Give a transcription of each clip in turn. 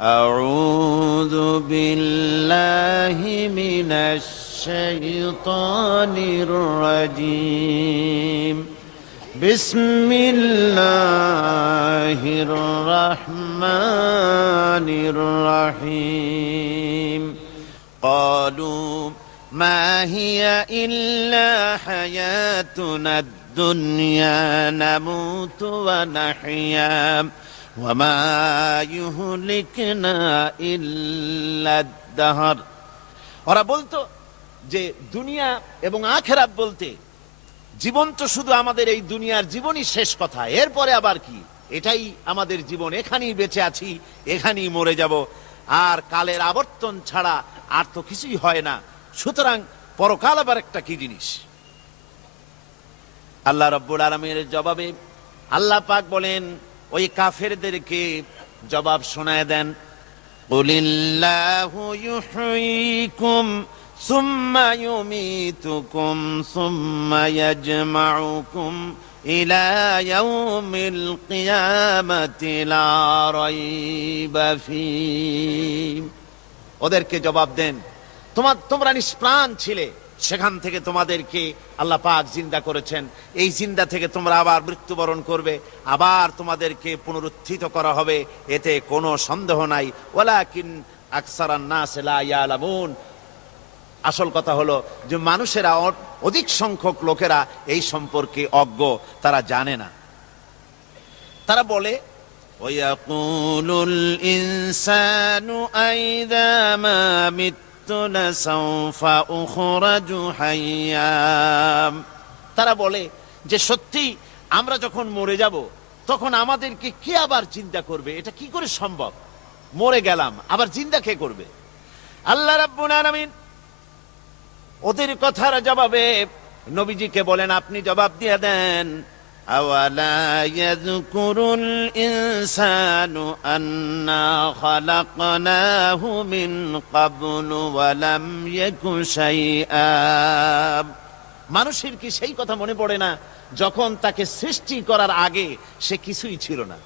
أعوذ بالله من الشيطان الرجيم بسم الله الرحمن الرحيم قالوا ما هي إلا حياتنا الدنيا نموت ونحيا وما يهلكنا إلا الدهر। ওরা বলতো যে দুনিয়া এবং আখিরাত বলতে জীবন তো শুধু আমাদের এই দুনিয়ার জীবনই শেষ কথা, এরপরে আবার কি, এটাই আমাদের জীবন, এখানেই বেঁচে আছি, এখানেই মরে যাব, আর কালের আবর্তন ছাড়া আর তো কিছুই হয় না, সুতরাং পরকাল আবার একটা কি জিনিস। আল্লাহ রাব্বুল আলামিনের জবাবে আল্লাহ পাক বলেন ওই কাফেরদেরকে জবাব শোনায় দেন, কুলিল্লাহু ইউহয়িকুম সুম্মা ইউমীতুকুম সুম্মা ইয়াজমাউকুম ইলা ইয়াউমিল কিয়ামাতি লা রাইবা ফীহ। ওদেরকে জবাব দেন, তোমরা নিষ্প্রাণ ছিলে, সেখান থেকে তোমাদেরকে আল্লাহ পাক জিন্দা করেছেন, এই জিন্দা থেকে তোমরা আবার মৃত্যুবরণ করবে, আবার তোমাদেরকে পুনরুত্থিত করা হবে, এতে কোনো সন্দেহ নাই। ওয়ালাকিন আকসারান নাস লা ইয়ালামুন। আসল কথা হলো যে মানুষেরা, অধিক সংখ্যক লোকেরা এই সম্পর্কে অজ্ঞ, তারা জানে না। তারা বলে ওয়ায়াকুলুল ইনসানু আইযা মা তারা বলে যে সত্যি আমরা যখন মরে যাব তখন আমাদেরকে কে আবার চিন্তা করবে, এটা কি করে সম্ভব, মরে গেলাম আবার চিন্তা কে করবে। আল্লাহ রাব্বুল আলামিন ওদের কথার জবাবে নবীজিকে বলেন, আপনি জবাব দিয়ে দেন, আওয়ালা ইয়াযকুরুল ইনসানু আন্না খালাকনাহু মিন ক্বাবলু ওয়া লাম ইয়াকু শাইআ। মানুষের কি সেই কথা মনে পড়ে না যখন তাকে সৃষ্টি করার আগে সে কিছুই ছিল না?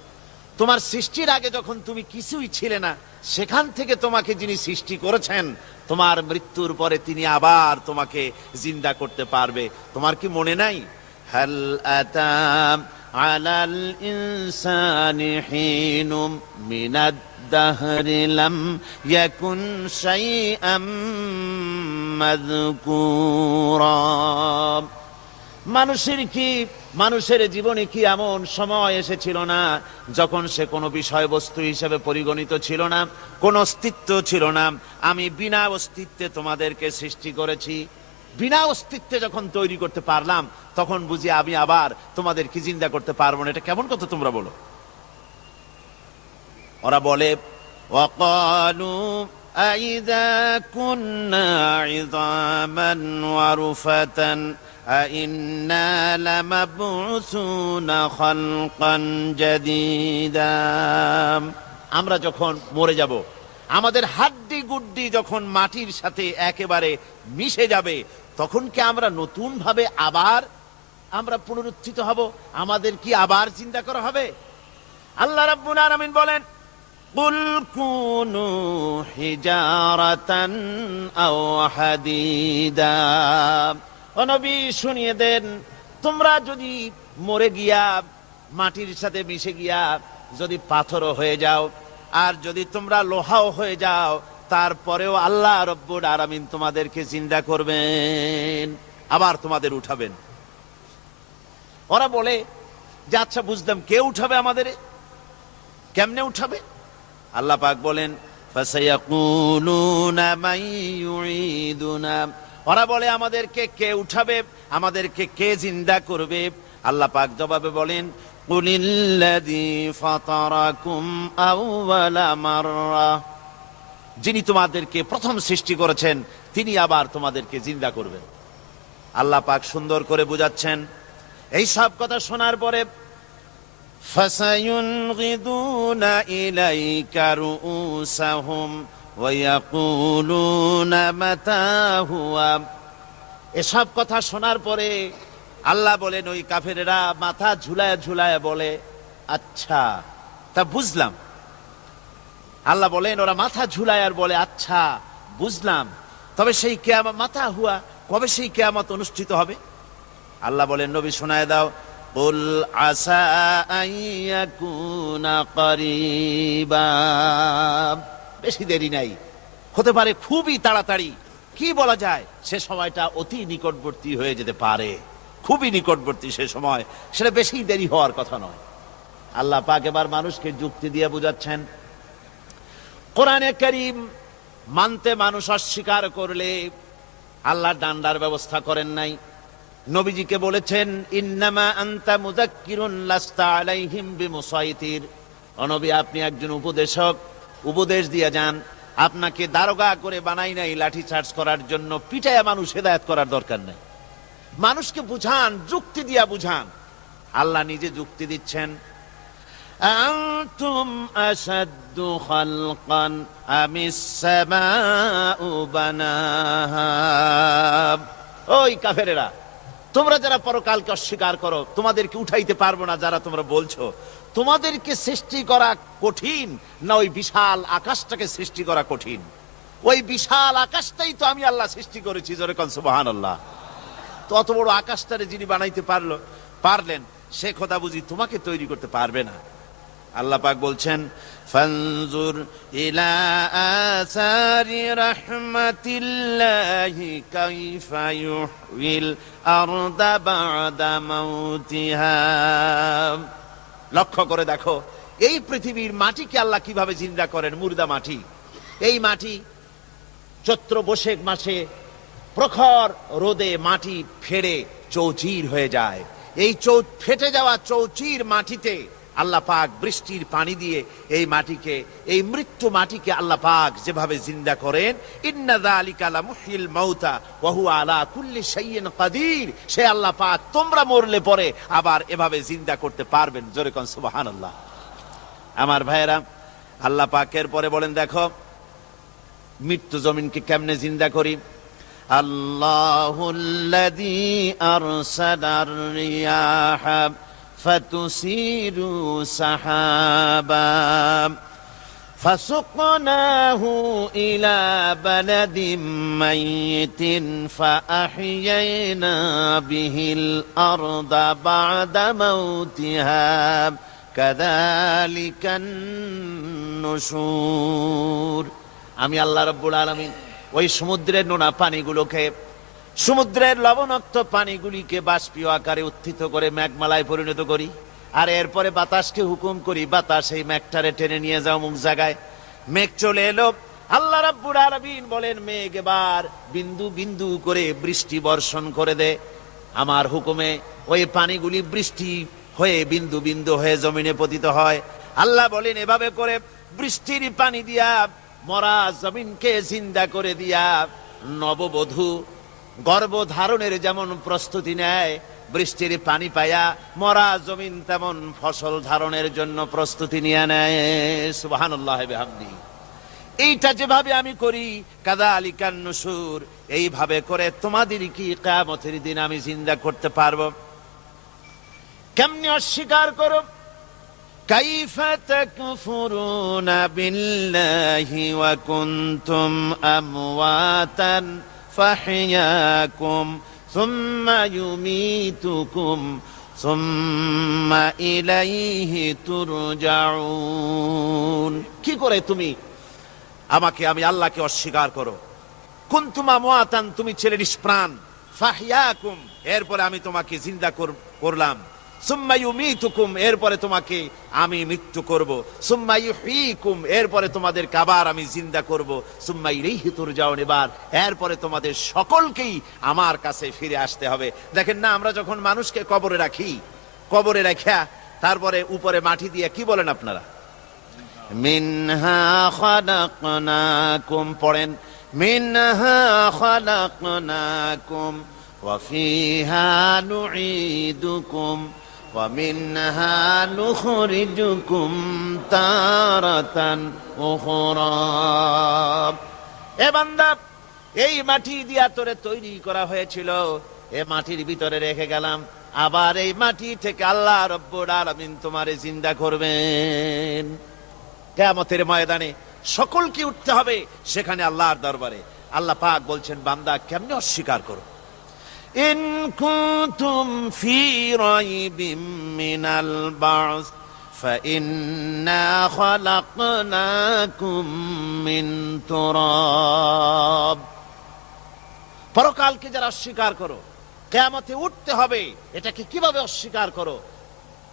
তোমার সৃষ্টির আগে যখন তুমি কিছুই ছিলে না, সেখান থেকে তোমাকে যিনি সৃষ্টি করেছেন, তোমার মৃত্যুর পরে তিনি আবার তোমাকে জিন্দা করতে পারবে। তোমার কি মনে নাই? হাল আতা আলাল ইনসানি হিনুম মিনাদ দাহরি লাম ইয়াকুন শাইআম মাযকুরা। মানুষের জীবনে কি এমন সময় এসেছিল না যখন সে কোনো বিষয়বস্তু হিসেবে পরিগণিত ছিল না, কোন অস্তিত্ব ছিল না? আমি বিনা অস্তিত্বে তোমাদেরকে সৃষ্টি করেছি, বিনা অস্তিত্বে যখন তৈরি করতে পারলাম তখন বুঝি আমি আবার তোমাদেরকে জিন্দা করতে পারবো না? এটা কেমন কথা তোমরা বলো? ওরা বলে ওয়াকালু আইযা কুন্না ইযামান ওয়া রুফাতান আইন্না লামাবউসুনা খালকান জাদীদা। আমরা যখন মরে যাব, আমাদের হাড্ডি গুড্ডি যখন মাটির সাথে একেবারে মিশে যাবে, তখন কি আমরা নতুন ভাবে আবার আমরা পুনরুত্থিত হব? আমাদের কি আবার চিন্তা করা হবে? আল্লাহ রাব্বুল আলামিন বলেন, কুল কুনু হিজারাতান আও হাদিদা। ও নবী, শুনিয়ে দেন, তোমরা যদি মরে গিয়া মাটির সাথে মিশে গিয়া যদি পাথরও হয়ে যাও, আর যদি তোমরা লোহাও হয়ে যাও, তারপরেও আল্লাহ রব্বুল আলামিন তোমাদেরকে জিন্দা করবেন, আবার তোমাদের উঠাবেন। ওরা বলে যে আচ্ছা বুঝলাম, কে উঠাবে আমাদের, কেমনে উঠাবে? আল্লাহ পাক বলেন, ফাসায়াকুলুনা মান ইউঈদুনা। ওরা বলে আমাদেরকে কে উঠাবে, আমাদেরকে কে জিন্দা করবে? আল্লাহ পাক জবাবে বলেন, কুলিল্লাযী ফাতারাকুম আউওয়ালা মাররা। যিনি তোমাদেরকে প্রথম সৃষ্টি করেছেন তিনি আবার তোমাদেরকে জিন্দা করবেন। আল্লাহ পাক সুন্দর করে বুঝাচ্ছেন। এই সব কথা শোনার পরে ফাসায়ুনগিদুনা ইলাইকা রুউসাহুম ওয়া ইয়াকুলুনা মাতা হুয়া। এসব কথা শোনার পরে আল্লাহ বলেন, ওই কাফেরেরা মাথা ঝুলায় ঝুলায় বলে, আচ্ছা তা বুঝলাম, আল্লাহ বলেন ওরা মাথা ঝুলায় আর বলে আচ্ছা বুঝলাম, তবে সেই কিয়ামত মাথা হুয়া, কবে সেই কিয়ামত অনুষ্ঠিত হবে? আল্লাহ বলেন নবী শোনায় দাও, কুল আসা আইয়াকুনা করিবা, বেশি দেরি নাই, হতে পারে খুবই তাড়াতাড়ি। কি বলা যায়, সে সময়টা অতি নিকটবর্তী হয়ে যেতে পারে, খুবই নিকটবর্তী সে সময়, সেটা বেশি দেরি হওয়ার কথা নয়। আল্লাহ পাক এবার মানুষকে যুক্তি দিয়ে বুঝাচ্ছেন, কোরআনে কারীম মানতে মানুষ অস্বীকার করলে আল্লাহ ডান্ডার ব্যবস্থা করেন নাই। নবীজিকে বলেছেন ইন্নামা আনতা মুযাক্কিরুন লাস্তা আলাইহিম বিমুসাইতির, ও নবী আপনি একজন উপদেশক, উপদেশ দিয়ে যান, আপনাকে দারোগা করে বানাই নাই লাঠি চার্জ করার জন্য, পিটায়া মানুষ হেদায়েত করার দরকার নেই। মানুষকে বুঝান, যুক্তি দিয়া বুঝান। আল্লাহ নিজে যুক্তি দিচ্ছেন, আনতুম আশাদ্দু খালকান আমিস সামাউ বানাহা, ওই কাফেরেরা, তোমরা যারা পরকালকে অস্বীকার করো, তোমাদেরকে উঠাইতে পারবো না যারা তোমরা বলছো, তোমাদেরকে সৃষ্টি করা কঠিন না ওই বিশাল আকাশটাকে সৃষ্টি করা কঠিন? ওই বিশাল আকাশটাই তো আমি আল্লাহ সৃষ্টি করেছি, জোরে কোন সুবহানাল্লাহ। তো অত বড় আকাশটারে যিনি বানাইতে পারলেন, সে খোদা বুঝি তোমাকে তৈরি করতে পারবে না? আল্লাহ পাক বলছেন ফানজুর ইলা আসারি রাহমাতিল্লাহি কাইফা ইউহিল আরদা বাদা মাউতিহা, লক্ষ্য করে দেখো এই পৃথিবীর মাটিকে আল্লাহ কিভাবে জিন্দা করেন, মুর্দা মাটি। এই মাটি চৈত্র বৈশাখ মাসে প্রখর রোদে মাটি ফেড়ে চৌচির হয়ে যায়। এই ফেটে যাওয়া চৌচির মাটিতে আল্লাহ পাক বৃষ্টির পানি দিয়ে এই মাটিকে, এই মৃত্যু মাটিকে আল্লাহ পাক যেভাবে জিন্দা করেন, ইন্না যালিকা লামুহয়িল মাউতা ওয়া হুয়া আলা কুল্লি শাইইন কাদির, সে আল্লাহ পাক তোমরা মরলে পরে আবার এভাবে জিন্দা করতে পারবেন, জোরে কোন সুবহানাল্লাহ। আমার ভাইয়েরা, আল্লাহ পাকের পরে বলেন দেখো মৃত্যু জমিনকে কেমনে জিন্দা করি। আল্লাহুল্লাযী আরসালার রিয়াহা ফাতুসিরু সাহাবা ফাসুকনাহু ইলা বালাদিম মাইয়িতিন ফাআহইয়ানা বিহিল আরদা বা'দা মাউতিহা কাযালিকান নুশুর। আমি আল্লাহ রাব্বুল আলামিন ওই সমুদ্রের নোনা পানিগুলোকে, সমুদ্রের লবণাক্ত পানিগুলিকে বাষ্পীয় আকারে উত্থিত করে মেঘমালায় পরিণত করি, আর এরপরে বাতাসকে হুকুম করি, বাতাস এই মেঘটারে টেনে নিয়ে যাও মুখ জায়গায়। মেঘ চলে এলো, আল্লাহ রাব্বুল আলামিন বলেন মেঘ এবার বিন্দু বিন্দু করে বৃষ্টি বর্ষণ করে দে। আমার হুকুমে ওই পানিগুলি বৃষ্টি হয়ে বিন্দু বিন্দু হয়ে জমিনে পতিত হয়। আল্লাহ বলেন এভাবে করে বৃষ্টির পানি দিয়া মরা জমিনকে জিন্দা করে দিয়া নববধূ গর্ভধারণের যেমন প্রস্তুতি নেয়, বৃষ্টির পানি পায়া মরা জমিন তেমন ফসল ধারণের জন্য প্রস্তুতি নিয়ে নেয়। সুবহানাল্লাহ বিহামদিহি। এইটা যেভাবে আমি করি, কাযালিকান নুশুর, এইভাবে করে তোমাদের কি কিয়ামতের দিন আমি জিন্দা করতে পারবো? কেমনে অস্বীকার করো? কাইফা তাকফুরুনা বিল্লাহি ওয়া কুনতুম আমওয়াতান ফাহইয়াকুম সুম্মা ইউমীতুকুম সুম্মা ইলাইহি তুরজাউন। কি করে তুমি আমাকে, আমি আল্লাহকে অস্বীকার করো? কুনতুম আমওয়াতান, তুমি ছিলে নিষ্প্রাণ, ফাহইয়াকুম, এরপরে আমি তোমাকে জিন্দা করলাম, সুম্মা ইউমীতুকুম, এরপরে তোমাকে আমি মৃত্যু করব, সুম্মা ইউহয়ীকুম, এরপরে তোমাদেরকে আবার আমি জিন্দা করব, সুম্মা ইলাইহি তুরজাউন, এবার এরপরে তোমাদের সকলকেই আমার কাছে ফিরে আসতে হবে। দেখেন না, আমরা যখন মানুষকে কবরে রাখি, কবরে রাখা তারপরে উপরে মাটি দিয়ে কি বলেন আপনারা? মিনহা খালাকনাকুম, পড়েন মিনহা খালাকনাকুম ওয়া ফিহা নুঈদুকুম ওয়া মিনহা নুখরিজুকুম তারাতান উখরা। এ বান্দা, এই মাটি দিয়া তোরে তৈরি করা হয়েছিল, এ মাটির ভিতরে রেখে গেলাম, আবার এই মাটি থেকে আল্লাহ রাব্বুল আলামিন তোমারে জিন্দা করবেন। কিয়ামতের ময়দানে সকলকে উঠতে হবে সেখানে আল্লাহর দরবারে। আল্লাহ পাক বলছেন, বান্দা কেমনে অস্বীকার করো? ইন কুনতুম ফি রাইবিম মিনাল বা'স فإنا خلقناكم من تراب। পরকালকে যারা অস্বীকার করো, কিয়ামতে উঠতে হবে, এটাকে কিভাবে অস্বীকার করো?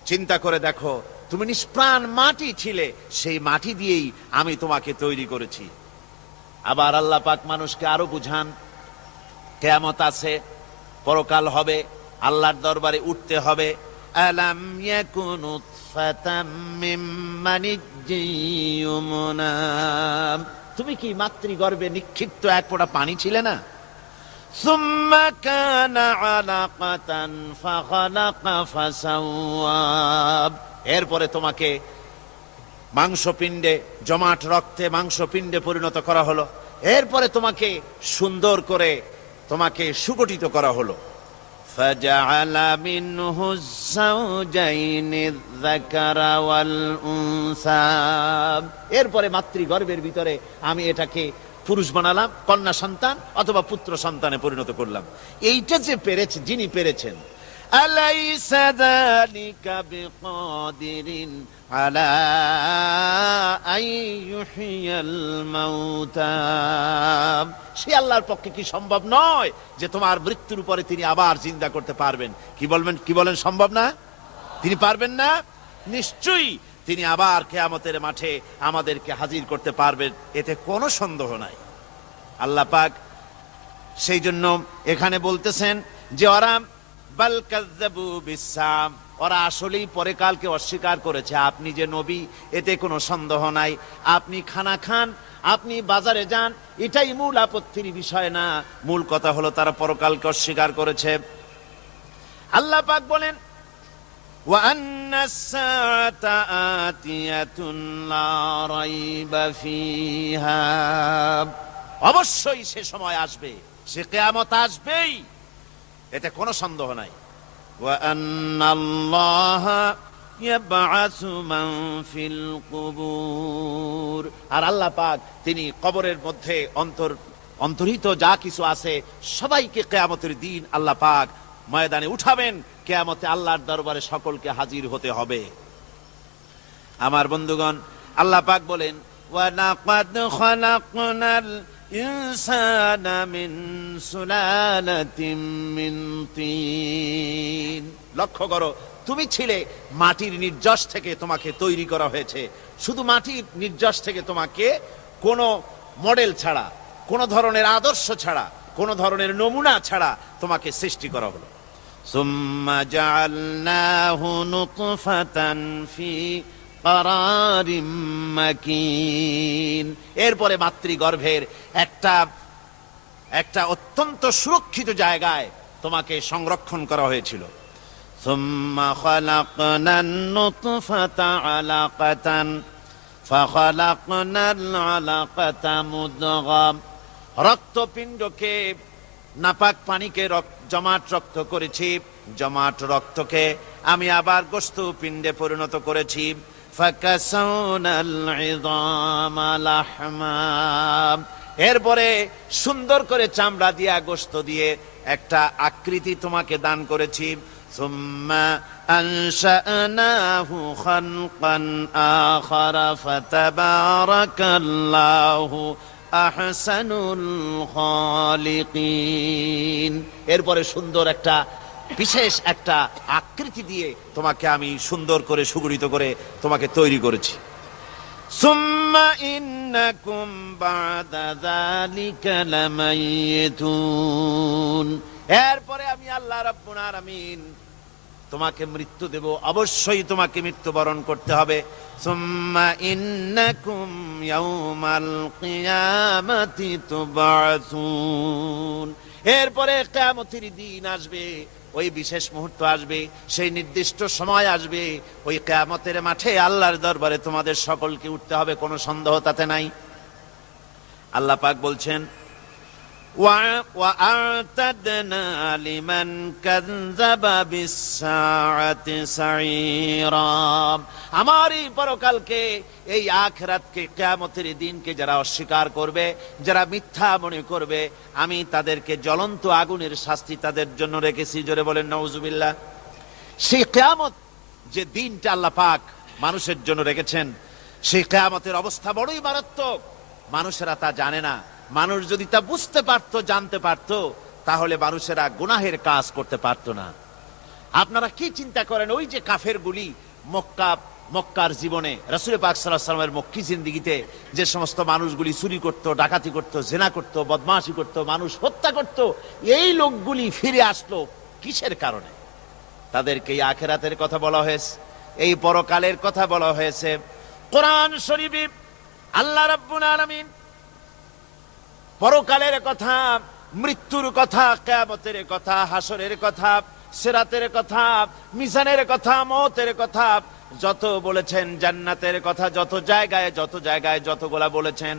চিন্তা করে দেখো, তুমি নিষ্প্রাণ মাটি ছিলে, সেই মাটি দিয়েই আমি তোমাকে তৈরি করেছি। আবার আল্লাহ পাক মানুষকে আরো বুঝান, কিয়ামত আছে, পরকাল হবে, আল্লাহর দরবারে উঠতে হবে। আলাম ইয়াকুন নুতফাতাম মিন মানিয়্যিন ইউমনা। তুমি কি মাতৃগর্ভে নিক্ষিপ্ত এক ফোঁটা পানি ছিলে না? সুম্মা কানা আলাকাতান ফাখালাকা ফাসাওয়া। এরপরে তোমাকে মাংসপিণ্ডে, জমাট রক্তে মাংসপিণ্ডে পরিণত করা হলো। এরপরে তোমাকে সুন্দর করে তোমাকে সুগঠিত করা হলো। ফাজআলা মিনহু যাওজাইনি যাকারা ওয়াল উনসা। এরপরে মাতৃগর্ভের ভিতরে আমি এটাকে পুরুষ বানালাম, কন্যা সন্তান অথবা পুত্র সন্তানে পরিণত করলাম। এইটা যে পেরেছে, যিনি পেরেছেন, আলাইসা যালিকা বিকাদিরিন আলা আইয়ুহিয়াল মাউতা। সে আল্লাহর পক্ষে কি সম্ভব নয় যে তোমার মৃত্যুর উপরে তিনি আবার জিন্দা করতে পারবেন? কি বলেন সম্ভব না? তিনি পারবেন না? নিশ্চয়ই তিনি আবার কিয়ামতের মাঠে আমাদেরকে হাজির করতে পারবেন, এতে কোনো সন্দেহ নাই। আল্লাহ পাক সেই জন্য এখানে বলতেছেন যে ওরা বাল কাযযাবু বিসসাম, ওরা আসলেই পরকালকে অস্বীকার করেছে। আপনি যে নবী, এতে কোনো সন্দেহ নাই। আপনি খানা খান, আপনি বাজারে যান, এটাই মূল আপত্তির বিষয় না। মূল কথা হলো তারা পরকালকে অস্বীকার করেছে। আল্লাহ পাক বলেন, ওয়া আন্নাস সাআতা আতিয়াতুন লা রাইবা ফিহা। অবশ্যই সে সময় আসবে, সে কিয়ামত আসবেই, এতে কোনো সন্দেহ নাই। ওয়া আন্নাল্লাহা ইয়াবআসু মান ফিল কুবুর। আর আল্লাহ পাক তিনি কবরের মধ্যে অন্তর্হিত যা কিছু আছে সবাইকে কিয়ামতের দিন আল্লাহ পাক ময়দানে উঠাবেন। কিয়ামতে আল্লাহর দরবারে সকলকে হাজির হতে হবে। আমার বন্ধুগণ, আল্লাহ পাক বলেন, ওয়া লাকাদ খালাকনাল ইনসানা মিন সুলালাতিন মিন তিন। লক্ষ্য করো, তুমি ছিলে মাটির নির্যাস থেকে তোমাকে তৈরি করা হয়েছে। শুধু মাটির নির্যাস থেকে তোমাকে কোনো মডেল ছাড়া, কোনো ধরনের আদর্শ ছাড়া, কোনো ধরনের নমুনা ছাড়া তোমাকে সৃষ্টি করা হলো। সুম্মা জাআলনাহু নুতফাতান ফি কারারিম মাকিন। এরপরে মাতৃগর্ভের একটা অত্যন্ত সুরক্ষিত জায়গায় তোমাকে সংরক্ষণ করা হয়েছিল। সুম্মা খালাকনান নুতফাতা আলাকাতান ফাখালাকনাল আলাকাতা মুদগাম। রক্তপিণ্ডকে, নাপাক পানিকে জমাট রক্ত করেছি, জমাট রক্তকে আমি আবার গোস্ত পিণ্ডে পরিণত করেছি। ফাকাসাউনাল ইযামা লাহমা। এরপরে সুন্দর করে চামড়া দিয়ে, গোস্ত দিয়ে একটা আকৃতি তোমাকে দান করেছি। সুম্মা আনশানাহু খালকান আখারা ফাতাবারাকাল্লাহু আহসানুল খালিকিন। এরপরে সুন্দর একটা বিশেষ একটা আকৃতি দিয়ে তোমাকে আমি সুন্দর করে সুগঠিত করে তোমাকে তৈরি করেছি। সুম্মা ইন্নাকুম বাদা যালিকা লামাইয়িতুন। এরপরে আমি আল্লাহ রাব্বুল আলামিন তোমাকে মৃত্যু দেব, অবশ্যই তোমাকে মৃত্যুবরণ করতে হবে। সুম্মা ইন্নাকুম ইয়াউমাল কিয়ামাতি তুবআসুন। এরপরে কিয়ামতের দিন আসবে, ওই বিশেষ মুহূর্ত আসবে, সেই নির্দিষ্ট সময় আসবে, ওই কিয়ামতের মাঠে আল্লাহর দরবারে তোমাদের সকলকে উঠতে হবে, কোনো সন্দেহ তাতে নাই। আল্লাহ পাক বলছেন, وأعتدنا لمن كذب بالساعة سعيرا। আমার এই পরকালকে, এই আখিরাতকে, কিয়ামতের দিনকে যারা অস্বীকার করবে, যারা মিথ্যা মনে করবে, আমি তাদেরকে জ্বলন্ত আগুনের শাস্তি তাদের জন্য রেখেছি। জোরে বলেন নাউজুবিল্লাহ। সেই কিয়ামত যে দিনটা আল্লাহ পাক মানুষের জন্য রেখেছেন, সেই কিয়ামতের অবস্থা বড়ই মারাত্মক। মানুষেরা তা জানে না। মানুষ যদি তা বুঝতে পারত, জানতে পারত, তাহলে মানুষেরা গুনাহের কাজ করতে পারত না। আপনারা কি চিন্তা করেন, ওই যে কাফেরগুলি মক্কার জীবনে, রাসূল পাক সাল্লাল্লাহু আলাইহি ওয়াসাল্লামের মক্কি জিন্দেগিতে যে সমস্ত মানুষগুলি চুরি করত, ডাকাতি করত, জিনা করত, বদমাশি করত, মানুষ হত্যা করত, এই লোকগুলি ফিরে আসলো কিসের কারণে? তাদেরকে এই আখিরাতের কথা বলা হয়েছে, এই পরকালের কথা বলা হয়েছে। কোরআন শরীফে আল্লাহ রাব্বুল আলামিন পরকালের কথা, মৃত্যুর কথা, কিয়ামতের কথা, হাসরের কথা, সিরাতের কথা, মিজানের কথা, মওতের কথা যত বলেছেন, জান্নাতের কথা যত জায়গায় যতগুলা বলেছেন,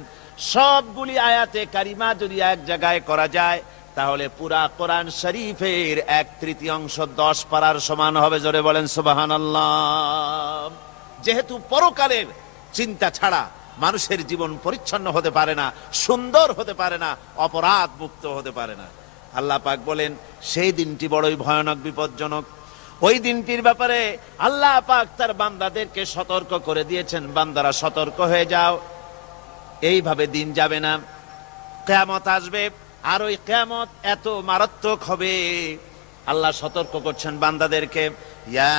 সবগুলি আয়াতে কারিমা যদি এক জায়গায় করা যায়, তাহলে পুরা কোরআন শরীফের 1/3 10 পারার সমান হবে। জোরে বলেন সুবহানাল্লাহ। যেহেতু পরকালের চিন্তা ছাড়া মানুষের জীবন পরিচ্ছন্ন হতে পারে না, সুন্দর হতে পারে না, অপরাধ মুক্ত হতে পারে না। আল্লাহ পাক বলেন সেই দিনটি বড়ই ভয়ানক, বিপজ্জনক। ওই দিনটির ব্যাপারে আল্লাহ পাক তার বান্দাদেরকে সতর্ক করে দিয়েছেন, বান্দারা সতর্ক হয়ে যাও, এইভাবে দিন যাবে না, কিয়ামত আসবে। আর ওই কিয়ামত এত মারাত্মক হবে, আল্লাহ সতর্ক করছেন বান্দাদেরকে। ইয়া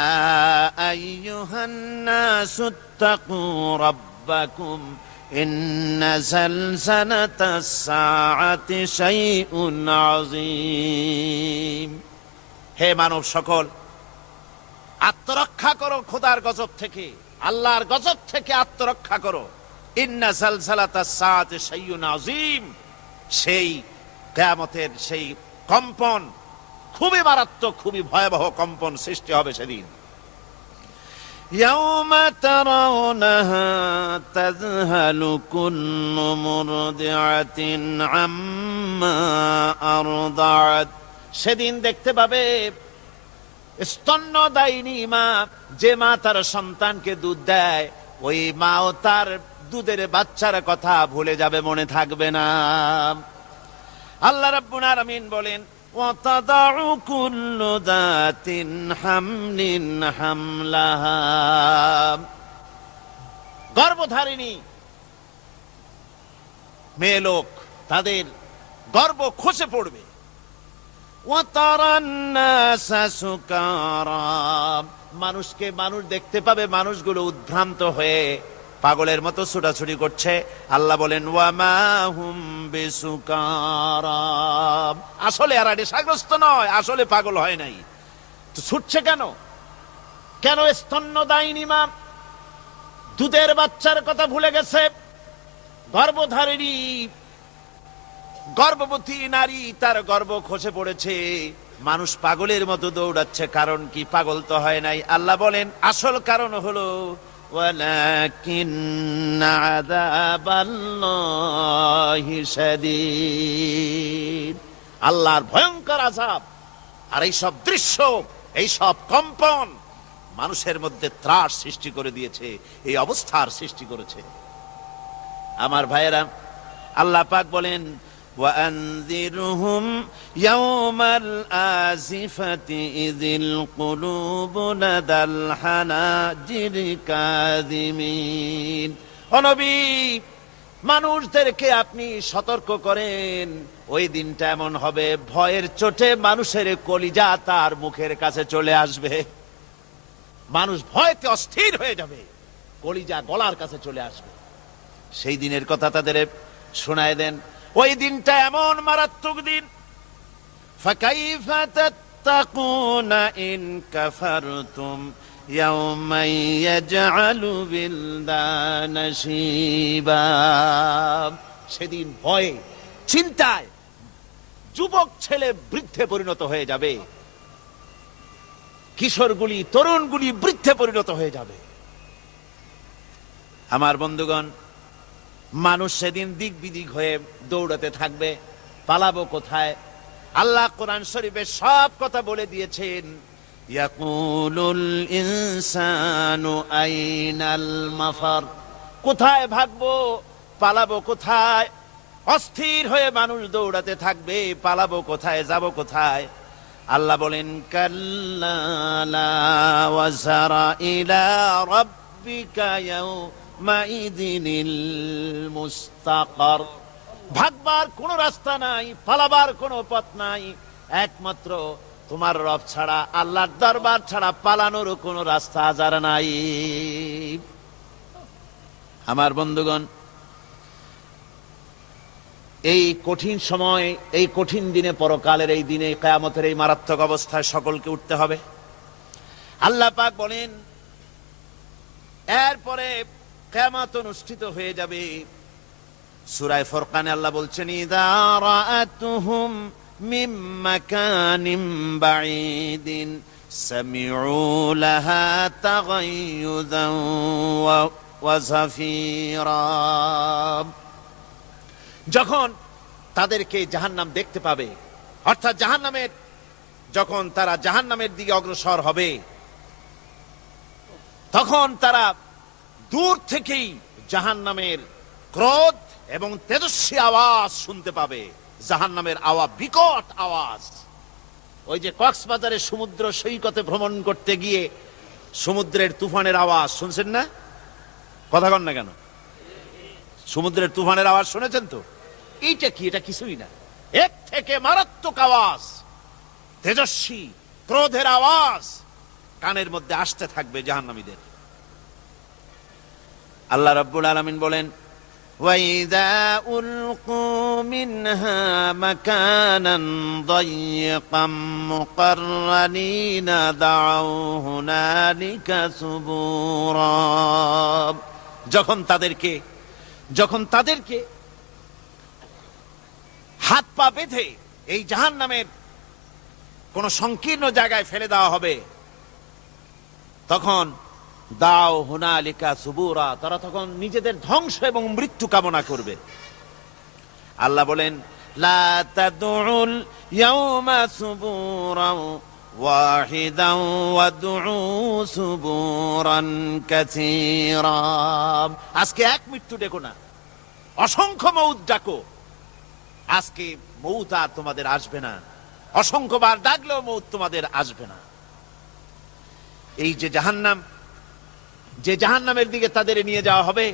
আইয়ুহান নাসুত্তাকু রাব্বাকুম ইন্না যালযালাতাস সাআতি শাইউন আযীম। হে মানব সকল, আত্মরক্ষা করো খোদার গজব থেকে, আল্লাহর গজব থেকে আত্মরক্ষা করো। ইন্না যালযালাতাস সাআতি শাইউন আযীম, সেই কিয়ামতের সেই কম্পন খুবই মারাত্মক, খুবই ভয়াবহ কম্পন সৃষ্টি হবে সেদিন। ইয়াউমা তারাউনাহা তাযহালু কুল্লু মুরদিআতিন আম্মা আরদাআত। সেদিন দেখতে পাবে স্তন্যদায়িনী মা, যে মা তার সন্তানকে দুধ দেয়, ওই মাও তার দুধের বাচ্চার কথা ভুলে যাবে, মনে থাকবে না। আল্লাহ রাব্বুল আলামিন বলেন ওয়াতাদাউ কুল্লু যাতিন হামলিন হামলাহা। গর্ভধারিণী মেয়ে লোক, তাদের গর্ভ খসে পড়বে। ওয়াতারান নাসা সুকারা, মানুষকে মানুষ দেখতে পাবে, মানুষগুলো উদ্ভ্রান্ত হয়ে পাগলের মতো ছুটাছুটি করছে। আল্লাহ বলেন ওয়ামা হুম বিসুকারা, আসলে এরা নেশাগ্রস্ত নয়, আসলে পাগল হয় নাই। তো ছুটছে কেন? কেন? স্তন্যদায়িনী মা দুধের বাচ্চার কথা ভুলে গেছে। গর্ভধারিণী গর্ভবতী নারী, তার গর্ভ খসে পড়েছে, মানুষ পাগলের মতো দৌড়াচ্ছে। কারণ কি? পাগল তো হয় নাই। আল্লাহ বলেন আসল কারণ হলো ওয়ালাকিন্না আযাবাল্লাহি শাদীদ, আল্লাহর ভয়ঙ্কর আযাব। আর এই সব দৃশ্য, এই সব কম্পন মানুষের মধ্যে ত্রাস সৃষ্টি করে দিয়েছে, এই অবস্থার সৃষ্টি করেছে। আমার ভাইয়েরা, আল্লাহ পাক বলেন وأنذرهم يوم الآزفة إذ القلوب لدى الحناجر كاظمين। ও নবী, মানুষদেরকে আপনি সতর্ক করেন, ওই দিনটা এমন হবে, ভয়ের চোটে মানুষের কলিজা তার মুখের কাছে চলে আসবে। মানুষ ভয়তে অস্থির হয়ে যাবে, কলিজা গলার কাছে চলে আসবে। সেই দিনের কথা তাদের শোনায় দেন। ওই দিনটা এমন মারাত্মক দিন। ফাকাইফা তাত্তাকুনা ইন কাফারতুম ইয়াওমা ইয়াজআলু বিলদানা শিবা। সেদিন ভয়ে, চিন্তায় যুবক ছেলে বৃদ্ধে পরিণত হয়ে যাবে, কিশোরগুলি, তরুণগুলি বৃদ্ধে পরিণত হয়ে যাবে। আমার বন্ধুগণ, মানুষ সেদিন দিক বিদিক হয়ে দৌড়াতে থাকবে। পালাবো কোথায়? আল্লাহ কোরআন শরীফে সব কথা বলে দিয়েছেন। ইয়াকুলুল ইনসানু আইনাল মাফার, কোথায় ভাগবো, পালাবো কোথায়? অস্থির হয়ে মানুষ দৌড়াতে থাকবে, পালাবো কোথায়, যাব কোথায়? আল্লাহ বলেন কাল্লা লা ওয়াজারা ইলা রাব্বিকা ইয়াউমাইযিনিল মুস্তাকার। ভাগবার কোনো রাস্তা নাই, পালাবার কোনো পথ নাই, একমাত্র তোমার রব ছাড়া, আল্লাহর দরবার ছাড়া পালানোর কোনো রাস্তা আজার নাই। আমার বন্ধুগণ, এই কঠিন সময়, এই কঠিন দিনে, পরকালের এই দিনে, কিয়ামতের এই মারাত্মক অবস্থায় সকলকে উঠতে হবে। আল্লাহ পাক বলেন এরপরে কিয়ামত অনুষ্ঠিত হয়ে যাবে। সূরা ফুরকানে আল্লাহ বলছেন ইযা রাআতুহুম মিন মাকানিন বাঈদিন সামিউ লাহা তাগায়ুযান ওয়া যাফীরা। যখন তাদেরকে জাহান্নাম দেখতে পাবে, অর্থাৎ জাহান্নামের, যখন তারা জাহান্নামের দিকে অগ্রসর হবে, তখন তারা দূর থেকেই জাহান্নামের ক্রোধ এবং তেজস্বী আওয়াজ শুনতে পাবে। জাহান্নামের আওয়াজ, বিকট আওয়াজ। ওই যে কক্সবাজারে সমুদ্র সৈকতে ভ্রমণ করতে গিয়ে সমুদ্রের তুফানের আওয়াজ শুনছেন না? কথা কন না কেন? সমুদ্রের তুফানের আওয়াজ শুনেছেন তো? এইটা কি? এটা কিছুই না, এক থেকে মারাত্মক আওয়াজ, তেজস্বী ক্রোধের আওয়াজ কানের মধ্যে আসতে থাকবে জাহান্নামীদের। আল্লাহ রাব্বুল আলামিন বলেন ওয়াইযা উলকু মিনহা মাকানান দায়্যিকাম মুকাররানিনা দাউ হুনালিকা সুবুরা। যখন তাদেরকে হাত পা বেঁধে এই জাহান্নামের কোন সংকীর্ণ জায়গায় ফেলে দেওয়া হবে, তখন দাও হুনালিকা সুবুরা, তারা তখন নিজেদের ধ্বংস এবং মৃত্যু কামনা করবে। আল্লাহ বলেন লা তাদউল ইয়াউমা সুবুরান ওয়াহিদান ওয়াদউ সুবুরান কাসীরা। আজকে এক মৃত্যু ডেকো না, অসংখ্য মউত ডাকো। আজকে মউত আর তোমাদের আসবে না, অসংখ্যবার ডাকলেও মউত তোমাদের আসবে না। এই যে জাহান্নাম, যে জাহান্নামের দিকে তাদের নিয়ে যাওয়া হবে,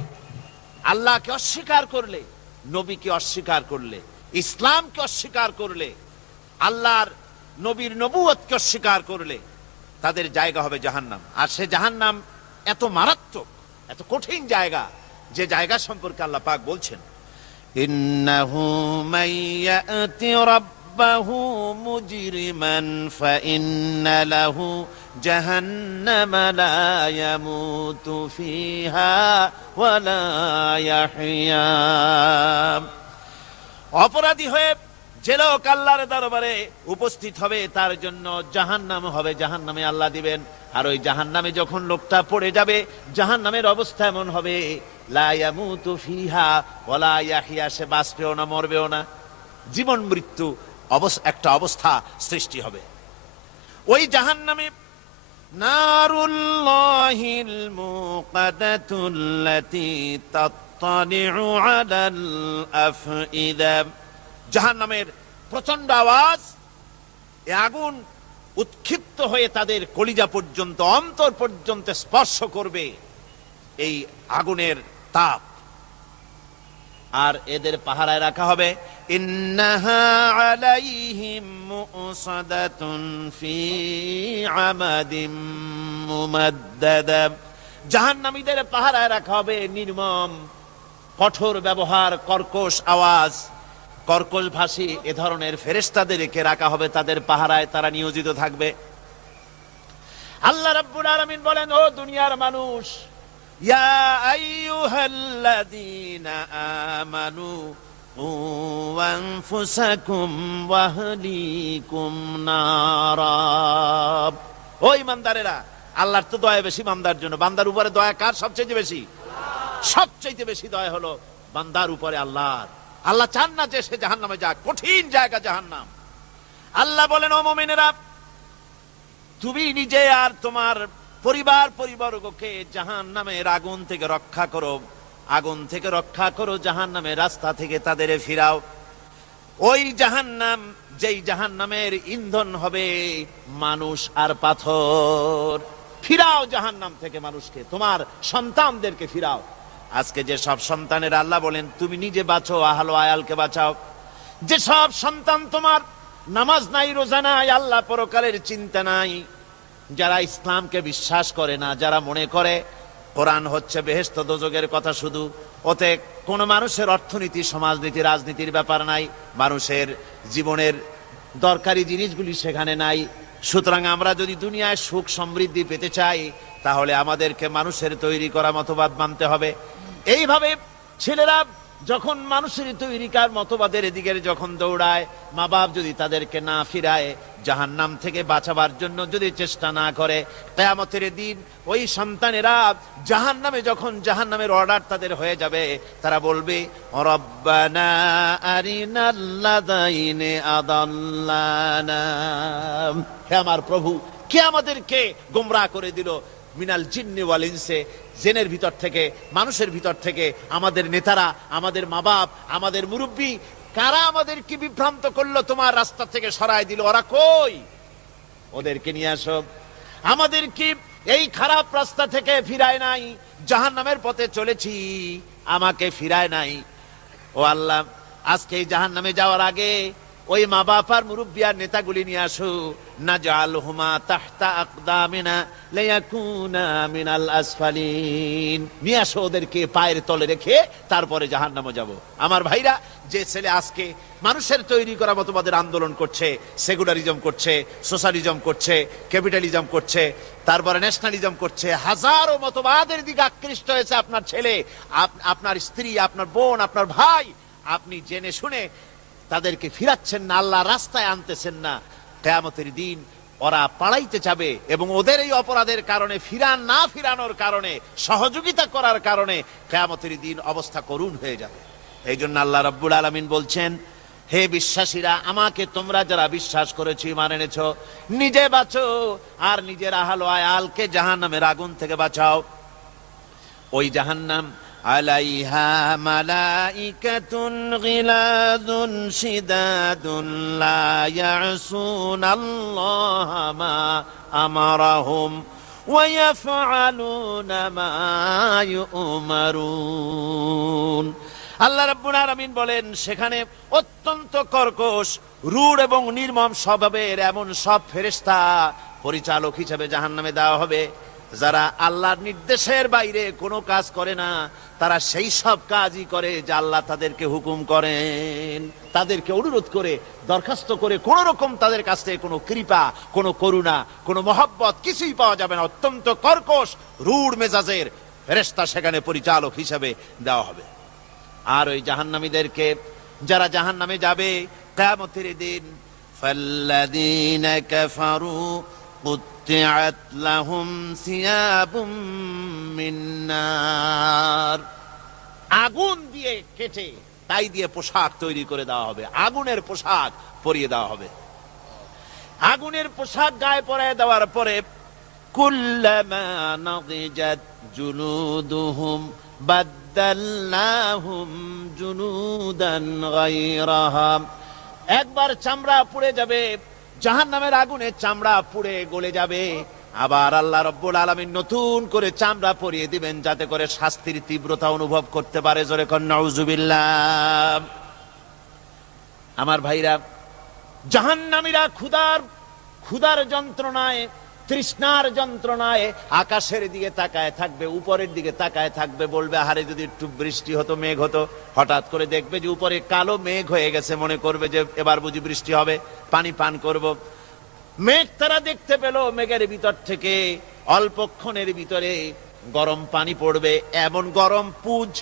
আল্লাহকে অস্বীকার করলে, নবীকে অস্বীকার করলে, ইসলামকে অস্বীকার করলে, আল্লাহর নবীর নবুয়তকে অস্বীকার করলে তাদের জায়গা হবে জাহান্নাম। আর সে জাহান্নাম এত মারাত্মক, এত কঠিন জায়গা, যে জায়গা সম্পর্কে আল্লাহ পাক বলছেন ইন্নাহু মাইয়াতি রাব্বাহু মুজরিমান ফাইন্না লাহু জাহান্নামা লা ইয়ামুতু ফিহা ওয়া লা ইয়াহইয়া। অপরাধী হয়ে যে লোক আল্লাহর দরবারে উপস্থিত হবে, তার জন্য জাহান্নাম হবে, জাহান্নামে আল্লাহ দিবেন। আর ওই জাহান্নামে যখন লোকটা পড়ে যাবে, জাহান্নামের অবস্থা এমন হবে লা ইয়ামুতু ফিহা ওয়া লা ইয়াহইয়া, সে বাঁচবেও না, মরবেও না, জীবন মৃত্যু একটা অবস্থা সৃষ্টি হবে। ওই জাহান্নামে নারুল্লাহিল মুকাদাতুল্লাতী তাত্তালিউ আলাল আফইদা। জাহান্নামের প্রচন্ড আওয়াজ, এ আগুন উৎক্ষিপ্ত হয়ে তাদের কলিজা পর্যন্ত, অন্তর পর্যন্ত স্পর্শ করবে এই আগুনের তাপ। আর এদের পাহারায় রাখা হবে ইন্নাহা আলাইহিম মুসাদাতুন ফি আমাদিম মুমাদ্দাদা। জাহান্নামীদের পাহারায় রাখা হবে নির্মম, কঠোর ব্যবহার, কর্কশ আওয়াজ, কর্কশ ভাষী এ ধরনের ফেরেশতাদেরকে রাখা হবে তাদের পাহারায়, তারা নিয়োজিত থাকবে। আল্লাহ রাব্বুল আলামিন বলেন, ও দুনিয়ার মানুষ, ইয়া আইয়ুহাল্লাযীনা আমানু কু আনফুসাকুম ওয়া আহলিকুম নারা। ও ঈমানদারেরা, আল্লাহর তো দয়া বেশি বান্দার জন্য। বান্দার উপরে দয়া কার সবচেয়ে বেশি? সবচেয়ে বেশি দয়া হলো বান্দার উপরে আল্লাহর। আল্লাহ চান না যে সে জাহান্নামে যাক, কঠিন জায়গা জাহান্নাম। আল্লাহ বলেন, ও মুমিনেরা, তুমি নিজে আর তোমার পরিবারবর্গকে জাহান্নামের আগুন থেকে রক্ষা করো, আগুন থেকে রক্ষা করো, জাহান্নামের রাস্তা থেকে তাদের ফিরাও। ওই জাহান্নাম, যেই জাহান্নামের ইন্ধন হবে মানুষ আর পাথর। ফিরাও জাহান্নাম থেকে মানুষকে, তোমার সন্তানদেরকে ফিরাও। আজকে যে সব সন্তানের আল্লাহ বলেন তুমি নিজে বাঁচো, আহলো আয়ালকে বাঁচাও। যে সব সন্তান তোমার নামাজ নাই, রোজা নাই, আল্লাহ পরকালের চিন্তা নাই, যারা ইসলামকে বিশ্বাস করে না, যারা মনে করে কোরআন হচ্ছে বেহেশত দোজখের কথা শুধু, ওতে কোন মানুষের অর্থনীতি, সমাজনীতি, রাজনীতির ব্যাপার নাই, মানুষের জীবনের দরকারি জিনিসগুলি সেখানে নাই। সুতরাং আমরা যদি দুনিয়ায় সুখ সমৃদ্ধি পেতে চাই, তাহলে আমাদেরকে মানুষের তৈরি করা মতবাদ মানতে হবে। এইভাবে ছেলেরা যখন মানুষের তৈরিকার মতবাদের দিকে যখন দৌড়ায়, মা বাপ যদি তাদেরকে না ফিরায়, জাহান্নাম থেকে বাঁচাবার জন্য যদি চেষ্টা না করে, কিয়ামতের দিন ওই সন্তানেরা জাহান্নামে, যখন জাহান্নামের অর্ডার তাদের হয়ে যাবে, তারা বলবে, রব্বানা আরিনাল্লাযাইনি আদাল্লানা, হে আমার প্রভু, কে আমাদেরকে গোমরাহ করে দিল, মিনাল জিন্নি ওয়াল ইনসে, জিনের ভিতর থেকে, মানুষের ভিতর থেকে, আমাদের নেতারা, আমাদের মা বাপ, আমাদের মুরব্বী, কারা আমাদেরকে বিভ্রান্ত করলো, তোমার রাস্তা থেকে সরায় দিল, ওরা কই? ওদেরকে নিয়ে আসো। আমাদেরকে এই খারাপ রাস্তা থেকে ফিরায় নাই, জাহান্নামের পথে চলেছি, আমাকে ফিরায় নাই। ও আল্লাহ, আজকে এই জাহান্নামে যাওয়ার আগে ওই মা বাপ আর মুরব্বী আর নেতাগুলি নিয়ে আসো। নাজআলহুমা তাহতা আকদামিনা লিয়াকুনা মিনাল আসফালিন, নিয়ে আসো ওদেরকে পায়ের তলে রেখে তারপরে জাহান্নামে যাব। আমার ভাইরা, যে ছেলে আজকে মানুষের তৈরি করা মতবাদের আন্দোলন করছে, সেকুলারিজম করছে, সোশ্যালিজম করছে, ক্যাপিটালিজম করছে, তারপরে ন্যাশনালিজম করছে, হাজারো মতবাদের দিকে আকৃষ্ট হয়েছে আপনার ছেলে, আপনার স্ত্রী, আপনার বোন, আপনার ভাই, আপনি জেনে শুনে তাদেরকে ফিরাচ্ছেন না, আল্লাহ রাস্তায় আনতেছেন না। কিয়ামতের দিন ওরা পালাইতে যাবে, এবং ওদের এই অপরাধের কারণে, না ফিরানোর কারণে, সহযোগিতা করার কারণে কিয়ামতের দিন অবস্থা করুণ হয়ে যাবে। এই জন্য আল্লাহ রাব্বুল আলামিন বলছেন, হে বিশ্বাসীরা, আমাকে তোমরা যারা বিশ্বাস করেছো, ঈমান এনেছো, নিজে বাঁচো আর নিজের আহলো আয়ালকে জাহান্নামের আগুন থেকে বাঁচাও। ওই জাহান্নাম আলাইহা মালাইকাতুন গিলাযুন শিদাদুন লা ইয়াসুনাল্লাহা মা আমারাহুম ওয়া ইয়াফআলুনা মা ইউমারুন। আল্লাহ রাব্বুল আলামিন বলেন, সেখানে অত্যন্ত কর্কশ, রূঢ় এবং নির্মম স্বভাবের এমন সব ফেরেশতা পরিচালক হিসেবে জাহান্নামে দেওয়া হবে, যারা আল্লাহর নির্দেশের বাইরে কোনো কাজ করে না, তারা সেই সব কাজই করে যা আল্লাহ তাদেরকে হুকুম করেন। তাদেরকে অনুরোধ করে, দরখাস্ত করে কোন রকম তাদের কাছ থেকে কোনো কৃপা, কোনো করুণা, কোনো মহব্বত কিছুই পাওয়া যাবে না। অত্যন্ত কর্কশ, রূঢ় মেজাজের ফেরেশতা সেখানে পরিচালক হিসেবে দেওয়া হবে। আর ওই জাহান্নামীদেরকে, যারা জাহান্নামে যাবে কিয়ামতের দিন, ফাল্লাযীনা কাফারু কুত্তিআত লাহুম সিয়াবুম মিন নার, আগুন দিয়ে কেটে তাই দিয়ে পোশাক তৈরি করে দেওয়া হবে, আগুনের পোশাক পরিয়ে দেওয়া হবে। আগুনের পোশাক গায়ে পরায় দেওয়ার পরে, কুল্লামা নাদিজাত জুলুদুহুম বাদদালনাহুম জুনুদান গায়রাহা, একবার চামড়া পুড়ে যাবে, জাহান্নামের আগুনে চামড়া পুড়ে গলে যাবে, আবার আল্লাহ রাব্বুল আলামিন নতুন করে চামড়া পরিয়ে দিবেন, যাতে করে শাস্তির তীব্রতা অনুভব করতে পারে। জোরে কোন নাউজুবিল্লাহ। আমার ভাইরা, জাহান্নামীরা ক্ষুধার যন্ত্রণায়, তৃষ্ণার যন্ত্রণায় আকাশের দিকে তাকায় থাকবে, উপরের দিকে তাকায় থাকবে, বলবে, আহারে যদি একটু বৃষ্টি হতো, মেঘ হতো। হঠাৎ করে দেখবে যে উপরে কালো মেঘ হয়ে গেছে, মনে করবে যে এবার বুঝি বৃষ্টি হবে, পানি পান করব। মেঘ তারা দেখতে পেল, মেঘের ভিতর থেকে অল্পক্ষণের ভিতরে গরম পানি পড়বে, এমন গরম পুঁজ,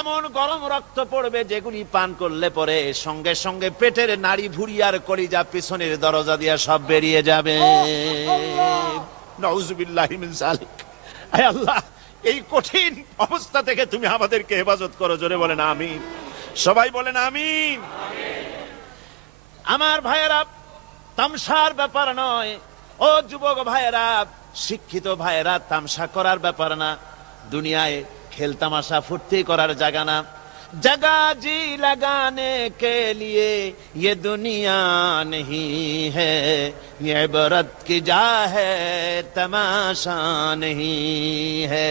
এমন গরম রক্ত পড়বে, যেগুলি পান করলে পরে সঙ্গে সঙ্গে পেটের নাড়ি, ভুঁড়ি আর কলিজা পিছনের দরজা দিয়ে সব বেরিয়ে যাবে। নাউজুবিল্লাহি মিন যালিক। আয় আল্লাহ, এই কঠিন অবস্থা থেকে তুমি আমাদেরকে হেফাজত করো। জোরে বলেন আমিন। সবাই বলেন আমিন। আমার ভাইয়েরা, তামসার ব্যাপার নয়। ও যুবক ভাইয়েরা, শিক্ষিত ভাইয়েরা, তামসা করার ব্যাপার না। দুনিয়ায় খেল তামাশা ফুর্তি করার জায়গা না। जगह जी लगाने के लिए ये दुनिया नहीं है, ये इबरत की जा है तमाशा नहीं है।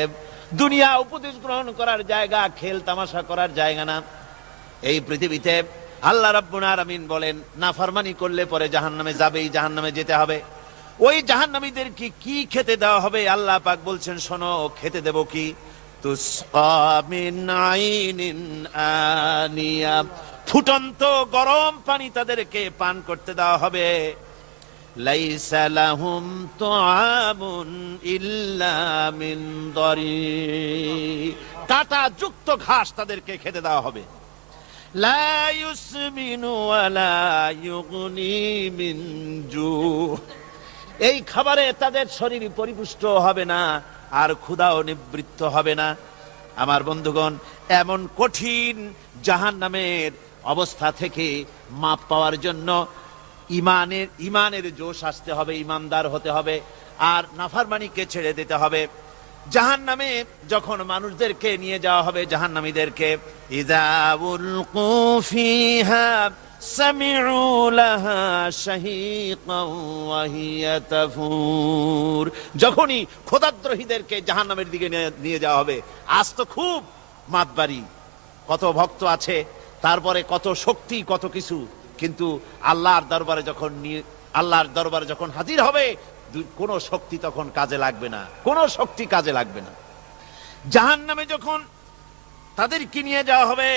দুনিয়া উপদেশ গ্রহণ করার জায়গা, খেল তামাশা করার জায়গা না। এই পৃথিবীতে আল্লাহ রাব্বুল আলামিন বলেন, নাফরমানি করলে পরে জাহান্নামে যাবেই, জাহান্নামে যেতে হবে। ওই জাহান্নামীদেরকে কি খেতে দেওয়া হবে? আল্লাহ পাক বলছেন, শোনো, খেতে দেব কি? তুসকা মিন আইনিন আনিয়া, ফুটন্ত গরম পানি তাদেরকে পান করতে দেওয়া হবে। লাইসা লাহুম তুআমুন ইল্লা মিন দারি, কাঁটা যুক্ত ঘাস তাদেরকে খেতে দেওয়া হবে। লা ইউসমিনু ওয়ালা ইউগনি মিন জু, এই খাবারে তাদের শরীর পরিপুষ্ট হবে না, আর ক্ষুধাও নিবৃত্ত হবে না। আমার বন্ধুগণ, এমন কঠিন জাহান্নামের অবস্থা থেকে মাপ পাওয়ার জন্য ইমানের জোশ আসতে হবে, ইমানদার হতে হবে, আর নাফরমানিকে ছেড়ে দিতে হবে। জাহান্নামে যখন মানুষদেরকে নিয়ে যাওয়া হবে, জাহান্নামীদেরকে, ইযা উলকু ফিহা সামিউ লাহা শাহীকান ওয়া হিয়া তাফুর, যখনই খোদাদ্রোহীদেরকে জাহান্নামের দিকে নিয়ে যাওয়া হবে, আজ তো খুব মাতবাড়ি, কত ভক্ত আছে, তারপরে কত শক্তি, কত কিছু, কিন্তু আল্লাহর দরবারে যখন হাজির হবে, কোন শক্তি তখন কাজে লাগবে না, কোন শক্তি কাজে লাগবে না। জাহান্নামে যখন তাদেরকে নিয়ে যাওয়া হবে,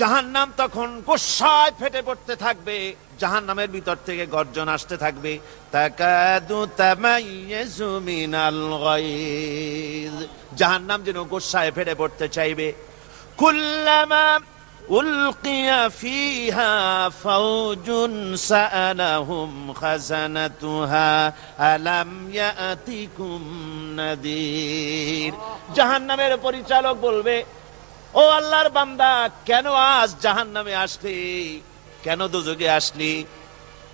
জাহান্নাম তখন গোসায় ফেটে পড়তে থাকবে, জাহান্নামের ভিতর থেকে গর্জন আসতে থাকবে, তাকাদু তামাইয়াজু মিনাল গায়জ, জাহান্নাম যেন গোসায় ফেটে পড়তে চাইবে। কুল্লামা উলকিয়া ফিহা ফাওজুন সাআলাহুম খাজানাতুহা আলাম ইয়াতিকুম নাদির, জাহান্নামের পরিচালক বলবে, ও আল্লাহর বান্দা, কেন আজ জাহান্নামে আসলি, কেন দোজখে আসলি?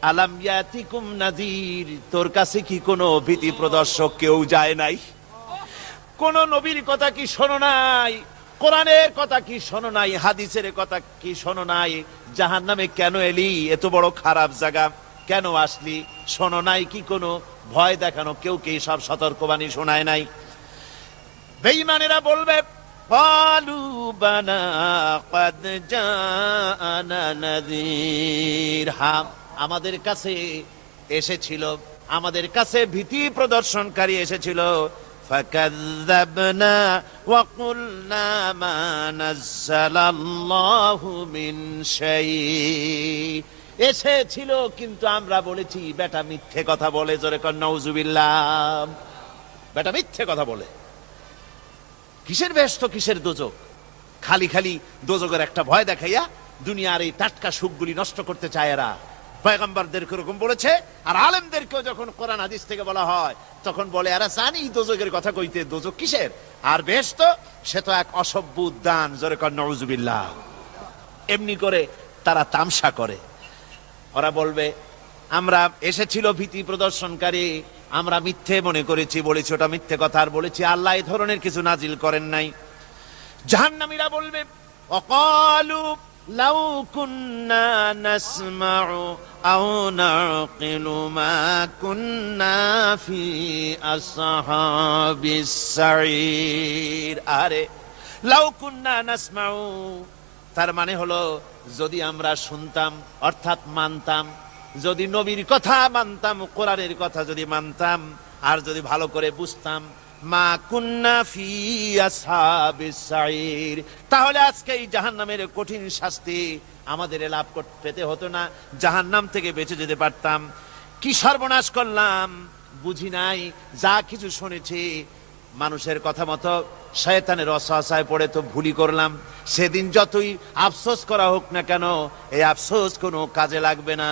আলাম ইয়াতিকুম নাদির, তোর কাছে কি কোনো ভীতি প্রদর্শক কেউ যায় নাই? কোন নবীর কথা কি শোনো নাই? কোরআনের কথা কি শোনো নাই? হাদিসের কথা কি শোনো নাই? জাহান্নামে কেন এলি? এত বড় খারাপ জায়গা কেন আসলি? শোনো নাই কি কোনো ভয় দেখানো কেউ কি সব সতর্কবাণী শোনায় নাই? বেঈমানেরা বলবে, ক্বালু বালা ক্বাদ জাআনা নাযীর, হ্যাঁ, আমাদের কাছে এসেছিল, আমাদের কাছে ভীতি প্রদর্শনকারী এসেছিল। ফাকাযযাবনা ওয়া কুলনা মা নাযালাল্লাহু মিন শাই, এসেছিল কিন্তু আমরা বলেছি বেটা মিথ্যে কথা বলে। জোরে কর নাউযুবিল্লাহ। বেটা মিথ্যে কথা বলে। কিসের ব্যস্ত, কিসের দোজখ? খালি খালি দোজখের একটা ভয় দেখাইয়া দুনিয়ার এই টাটকা সুখগুলি নষ্ট করতে চায় এরা। পয়গম্বরদেরকে এরকম বলেছে, আর আলেমদেরকেও যখন কোরআন হাদিস থেকে বলা হয় তখন বলে, এরা জানি দোজখের কথা কইতে, দোজখ কিসের, আর ব্যস্ত সে তো এক অসভ্য উদ্যান। জোরে কর নাউযুবিল্লাহ। এমনি করে তারা তামসা করে। ওরা বলবে, আমরা এসেছিল ভীতি প্রদর্শনকারী, আমরা মিথ্যে মনে করেছি, বলেছি ওটা মিথ্যে কথা, আর বলেছি আল্লাহ এই ধরনের কিছু নাজিল করেন নাই। জাহান্নামীরা বলবে, ওয়াকালু লাউ কুন্না নাসমাউ আও নাকিলু মা কুন্না ফি আসহাবিস সাঈর, আরে লাউ কুন্না নাসমাউ, তার মানে হলো যদি আমরা শুনতাম, অর্থাৎ মানতাম, যদি নবীর কথা মানতাম, কোরআনের কথা যদি মানতাম, আর যদি ভালো করে বুঝতাম, মা কুন্না ফি আসহাবিস সাঈর, তাহলে আজকে এই জাহান্নামের কঠিন শাস্তি আমাদের লাভ পেতে হতো না, জাহান্নাম থেকে বেঁচে যেতে পারতাম। কি সর্বনাশ করলাম, বুঝি নাই, যা কিছু শুনেছি মানুষের কথা মতো শয়তানের ওয়াসওয়াসায় পড়ে তো ভুলই করলাম। সেদিন যতই আফসোস করা হোক না কেন, এই আফসোস কোনো কাজে লাগবে না।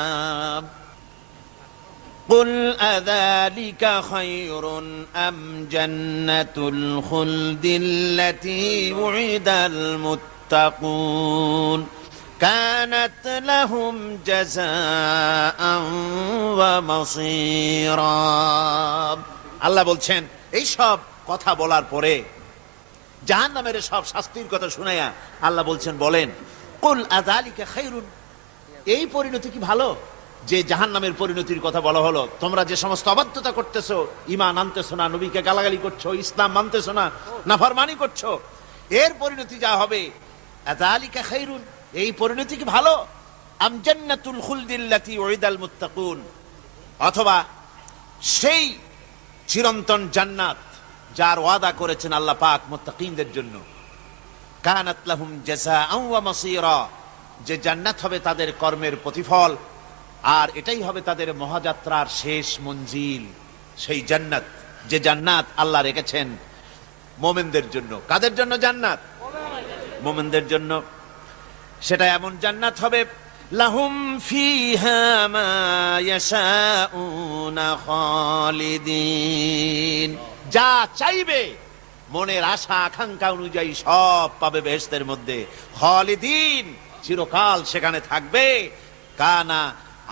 কুল আযালিকা খায়রুন আম জান্নাতুল খুলদিল্লাতী উইদাল মুত্তাকুন, কানাত লাহুম জাযাআন ওয়া মাসীরা। আল্লাহ বলছেন এই সব কথা বলার পরে, জাহান্নামের সব শাস্তির কথা শুনাইয়া আল্লাহ বলছেন, বলেন কুল আযালিকা খায়রুন, এই পরিণতি কি ভালো? যে জাহান্নামের পরিণতির কথা বলা হলো, তোমরা যে সমস্ত অবাধ্যতা করতেছো, ঈমান আনতেছো না, নবীকে গালাগালি করছো, ইসলাম মানতেছো না, নাফরমানি করছো, এর পরিণতি যা হবে, আযালিকা খায়রুন, এই পরিণতি কি ভালো? আম জান্নাতুল খুলদিল্লাতী উইদাল মুত্তাকুন, অথবা সেই চিরন্তন জান্নাত যার ওয়াদা করেছেন আল্লাহ পাক মুত্তাকিনদের জন্য। কানাত লাহুম জাযাআন ওয়া মাসীরা, যে জান্নাত হবে তাদের কর্মের প্রতিফল, আর এটাই হবে তাদের মহাযাত্রার শেষ মঞ্জিল। সেই জান্নাত, যে জান্নাত আল্লাহ রেখেছেন মুমিনদের জন্য। কাদের জন্য জান্নাত? মুমিনদের জন্য। সেটা এমন জান্নাত হবে, লাহুম ফিহা মা ইয়াশাউনা খালিদিন, যা চাইবে মনের আশা আকাঙ্ক্ষা অনুযায়ী সব পাবে বেহেশতের মধ্যে। খালিদিন, চিরকাল সেখানে থাকবে। কানা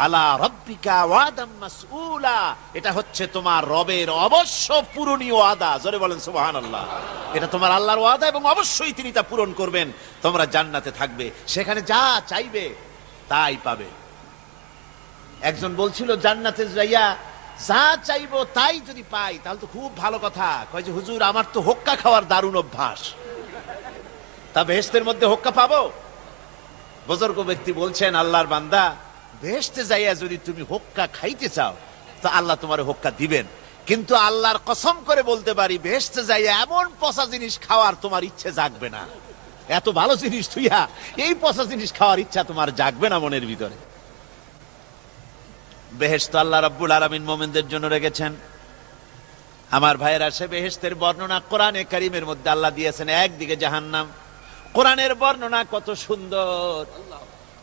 আলা রাব্বিকা ওয়াদাম মাসউলা, এটা হচ্ছে তোমার রবের অবশ্য পূরণীয় ওয়াদা। জোরে বলেন সুবহানাল্লাহ। এটা তোমার আল্লাহর ওয়াদা এবং অবশ্যই তিনি তা পূরণ করবেন। তোমরা জান্নাতে থাকবে, সেখানে যা চাইবে তাই পাবে। একজন বলছিল জান্নাতে যাইয়া যা চাইবো তাই যদি পাই তাহলে তো খুব ভালো কথা। কয় যে হুজুর, আমার তো হোক্কা খাওয়ার দারুণ অভ্যাস, তা বেহেশতের মধ্যে হোক্কা পাবো? বুজুর্গ ব্যক্তি বলছেন, আল্লাহর বান্দা, বেহেশতে যাইয়া যদি তুমি হোক্কা খাইতে চাও তো আল্লাহ তোমার হোক্কা দিবেন, কিন্তু আল্লাহর কসম করে বলতে পারি, বেহেশতে যাইয়া এমন পচা জিনিস খাওয়ার তোমার ইচ্ছে জাগবে না। এত ভালো জিনিস তুইয়া এই পচা জিনিস খাওয়ার ইচ্ছা তোমার জাগবে না মনের ভিতরে। বেহেশত আল্লাহ রাব্বুল আলামিন মুমিনদের জন্য রেখেছেন। আমার ভাইয়েরা, সে বেহেশতের বর্ণনা কোরআনে কারীমের মধ্যে আল্লাহ দিয়েছেন। একদিকে জাহান্নাম, কোরআনের বর্ণনা কত সুন্দর।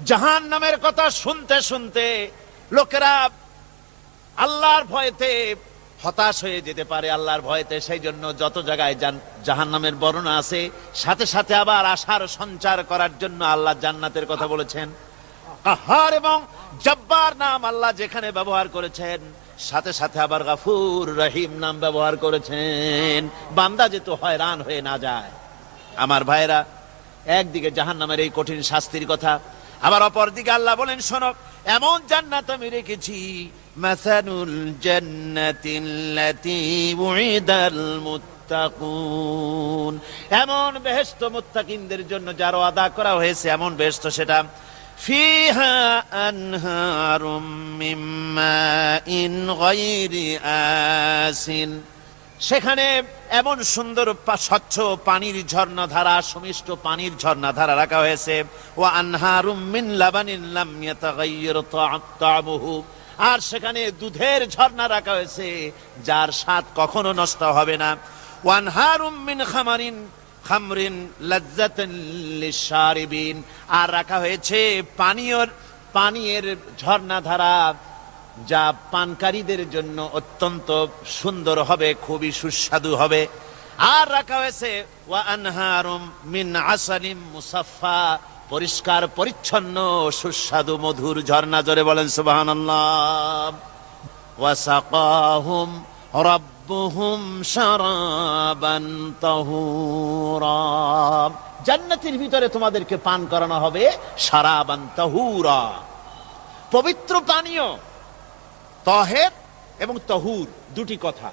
জাহান্নামের কথা শুনতে শুনতে লোকেরা আল্লাহর ভয়েতে হতাশ হয়ে যেতে পারে, আল্লাহর ভয়েতে। সেই জন্য যত জায়গায় জাহান্নামের বর্ণনা আছে, সাথে সাথে আবার আশার সঞ্চার করার জন্য আল্লাহ জান্নাতের কথা বলেছেন। কাহার এবং জব্বার নাম আল্লাহ যেখানে ব্যবহার করেছেন, সাথে সাথে আবার গাফুর রহিম নাম ব্যবহার করেছেন, বান্দা যেন হয়রান হয়ে না যায়। আমার ভাইরা, একদিকে জাহান্নামের এই কঠিন শাস্তির কথা, আবার অপর দিকে আল্লাহ বলেন, শোনো, এমন জান্নাত আমি রেখেছি, মাসানুল জান্নাতিল্লাতী উইদাল মুত্তাকুন, এমন বেহেশত মুত্তাকিনদের জন্য যার ওয়াদা করা হয়েছে, এমন বেহেশত সেটা, ফিহা আনহারুম মিন মাইন গায়রি আসিন, সেখানে এমন সুন্দর স্বচ্ছ পানির ঝর্ণাধারা, সুমিষ্ট পানির ঝর্ণাধারা রাখা হয়েছে। ওয়া আনহারুম মিন লাবানিন লাম ইয়াতাগায়্যার তা'আমুহু, আর সেখানে দুধের ঝর্ণা রাখা হয়েছে যার স্বাদ কখনো নষ্ট হবে না। ওয়া আনহারুম মিন খামরিন লাজ্জাতান লিশারিবিন, আর রাখা হয়েছে পানীয়ের ঝর্ণাধারা যা পানকারীদের জন্য অত্যন্ত সুন্দর হবে, খুবই সুস্বাদু হবে। আর রাখা হয়েছে ওয়া আনহারুম মিন আসালিম মুসাফফা, পরিষ্কার পরিচ্ছন্ন সুস্বাদু মধুর ঝর্ণা। জোরে বলেন সুবহানাল্লাহ। ওয়া সাকাহুম রাব্বুহুম শারাবান তাহুরা, জান্নাতের ভিতরে তোমাদেরকে পান করানো হবে শারাবান তাহুরা, পবিত্র পানীয়। তহের এবং তহুর দুটি কথা।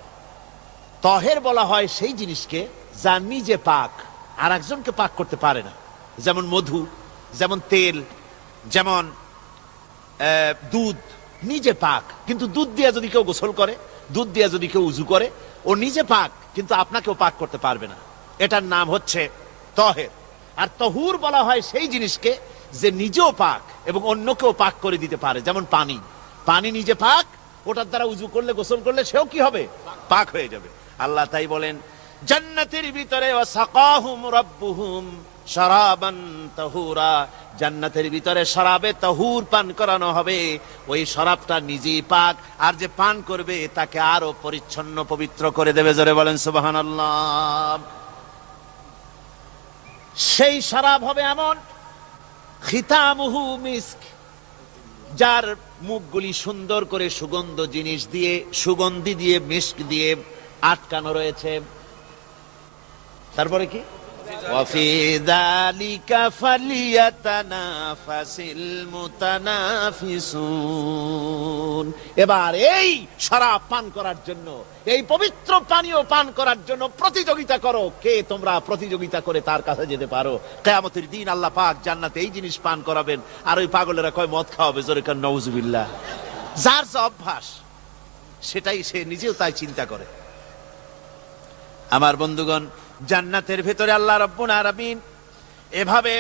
তহের বলা হয় সেই জিনিসকে যা নিজে পাক, আর একজনকে পাক করতে পারে না। যেমন মধু, যেমন তেল, যেমন দুধ নিজে পাক, কিন্তু দুধ দিয়ে যদি কেউ গোসল করে, দুধ দিয়ে যদি কেউ উজু করে, ও নিজে পাক, কিন্তু আপনাকেও পাক করতে পারবে না। এটার নাম হচ্ছে তহের। আর তহুর বলা হয় সেই জিনিসকে যে নিজেও পাক এবং অন্যকেও পাক করে দিতে পারে। যেমন পানি, পানি নিজে পাক, ওটার দ্বারা উজু করলে, গোসল করলে সেও কি হবে? পাক হয়ে যাবে। আল্লাহ তাই বলেন, জান্নাতের ভিতরে ওয়াসাকাহুম রাব্বুহুম শারাবান তাহুরা, জান্নাতের ভিতরে শরাবে তাহুর পান করানো হবে। ওই শরাবটা নিজেই পাক, আর যে পান করবে তাকে আরো পরিচ্ছন্ন পবিত্র করে দেবে। জোরে বলেন সুবহানাল্লাহ। সেই শরাব হবে এমন খিতামুহু মিস্ক, যার মুখগুলি সুন্দর করে সুগন্ধ জিনিস দিয়ে, সুগন্ধি দিয়ে, মিস্ক দিয়ে আটকানো রয়েছে। তারপরে কি? ওয়াফি যালিকা ফালিয়াতানাফাসিল মুতানাফিসুন। এবার এই শরাব পান করার জন্য, এই পবিত্র পানীয় পান করার জন্য প্রতিযোগিতা করো, কে তোমরা প্রতিযোগিতা করে তার কাছে যেতে পারো। কিয়ামতের দিন আল্লাহ পাক জান্নাতে এই জিনিস পান করাবেন, আর ওই পাগলেরা কয় মদ খাওয়াবে, জোরে কান নাউজুবিল্লাহ। যার যা অভ্যাস সেটাই সে নিজেও তাই চিন্তা করে। আমার বন্ধুগণ, জান্নাতের ভেতরে আল্লাহ রাব্বুল আলামিন এভাবে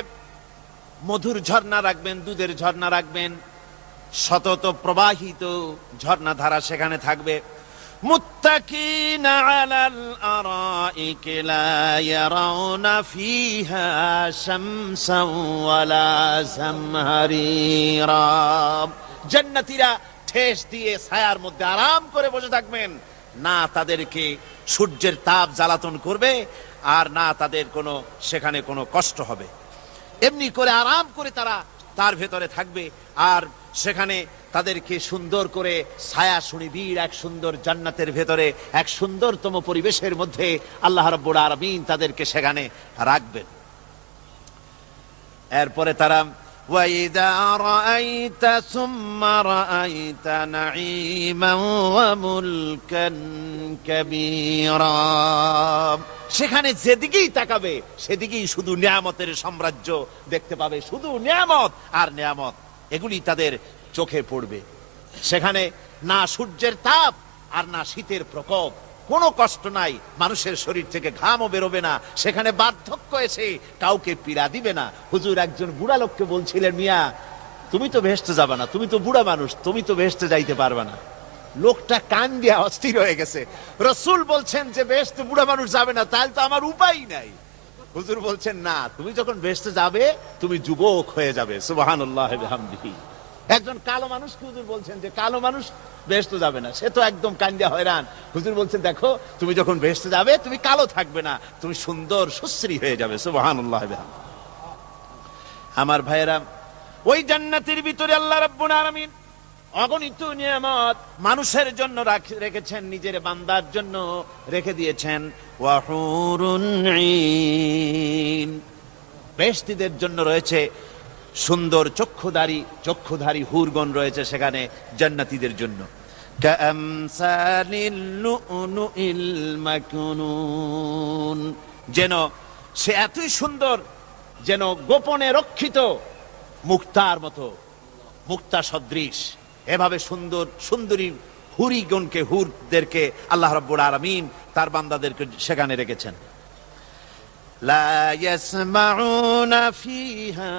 মধুর ঝর্ণা রাখবেন, দুধের ঝর্ণা রাখবেন, সতত প্রবাহিত ঝর্ণা ধারা সেখানে থাকবে। মুত্তাকিনা আলাল আরাইকি লা ইয়ারাউনা ফিহা শামসান ওয়ালা জামহারিরা। জান্নাতীরা ঠেস দিয়ে ছায়ার মধ্যে আরাম করে বসে থাকবেন, না তাদেরকে সূর্যের তাপ জ্বালাতন করবে, আর না তাদের কোনো সেখানে কোনো কষ্ট হবে। এমনি করে আরাম করে তারা তার ভেতরে থাকবে, আর সেখানে তাদেরকে সুন্দর করে ছায়া সুনিবিড় এক সুন্দর জান্নাতের ভেতরে এক সুন্দরতম পরিবেশের মধ্যে আল্লাহ রাব্বুল আলামিন তাদেরকে সেখানে রাখবেন। এরপরে তারা وَإِذَا رَأَيْتَ ثُمَّ رَأَيْتَ نَعِيمًا وَمُلْكًا كَبِيرًا। সেখানে যেদিকেই তাকাবে সেদিকেই শুধু নিয়ামতের সাম্রাজ্য দেখতে পাবে, শুধু নিয়ামত আর নিয়ামত, এগুলি তাদের চোখে পড়বে। সেখানে না সূর্যের তাপ আর না শীতের প্রকোপ, কোনো কষ্ট নাই, মানুষের শরীর থেকে ঘামও বেরোবে না, সেখানে বার্ধক্য এসে কাউকে পীড়া দিবে না। হুজুর একজন বুড়া লোককে বলছিলেন, মিয়া তুমি তো ভেস্তে যাবে না, তুমি তো বুড়া মানুষ, তুমি তো ভেস্তে যাইতে পারবে না। লোকটা কান দিয়া অস্থির হয়ে গেছে। রাসূল বলছেন যে ভেস্তে বুড়া মানুষ যাবে না, তাহলে তো আমার উপায় নাই। হুজুর বলছেন না, তুমি যখন ভেস্তে যাবে তুমি যুবক হয়ে যাবে। সুবহানাল্লাহ বিহামদিহি। একজন কালো মানুষকে হুজুর বলছেন যে কালো মানুষ বেহেশতে যাবে না, সে তো একদম কান্দিয়া হয়রান। হুজুর বলছেন দেখো তুমি যখন বেহেশতে যাবে তুমি কালো থাকবে না, তুমি সুন্দর সুশ্রী হয়ে যাবে। সুবহানাল্লাহ বিহামদিহি। আমার ভাইয়েরা, ওই জান্নাতের ভিতরে আল্লাহ রাব্বুল আলামিন অগণিত নিয়ামত মানুষের জন্য রেখেছেন, নিজের বান্দার জন্য রেখে দিয়েছেন। ওয়া হুরুন ঈন, বেহেশতীদের জন্য রয়েছে সুন্দর চক্ষুধারী হুরগণ রয়েছে সেখানে জান্নাতীদের জন্য। কামসালিল লুউলুইল মাকনুন, যেন সে এতই সুন্দর, যেন গোপনে রক্ষিত মুক্তার মতো, মুক্তা সদৃশ। এভাবে সুন্দর সুন্দরী হুরিগণকে, হুরদেরকে আল্লাহ রাব্বুল আলামিন তার বান্দাদেরকে সেখানে রেখেছেন। লা ইয়াসমাউনা ফিহা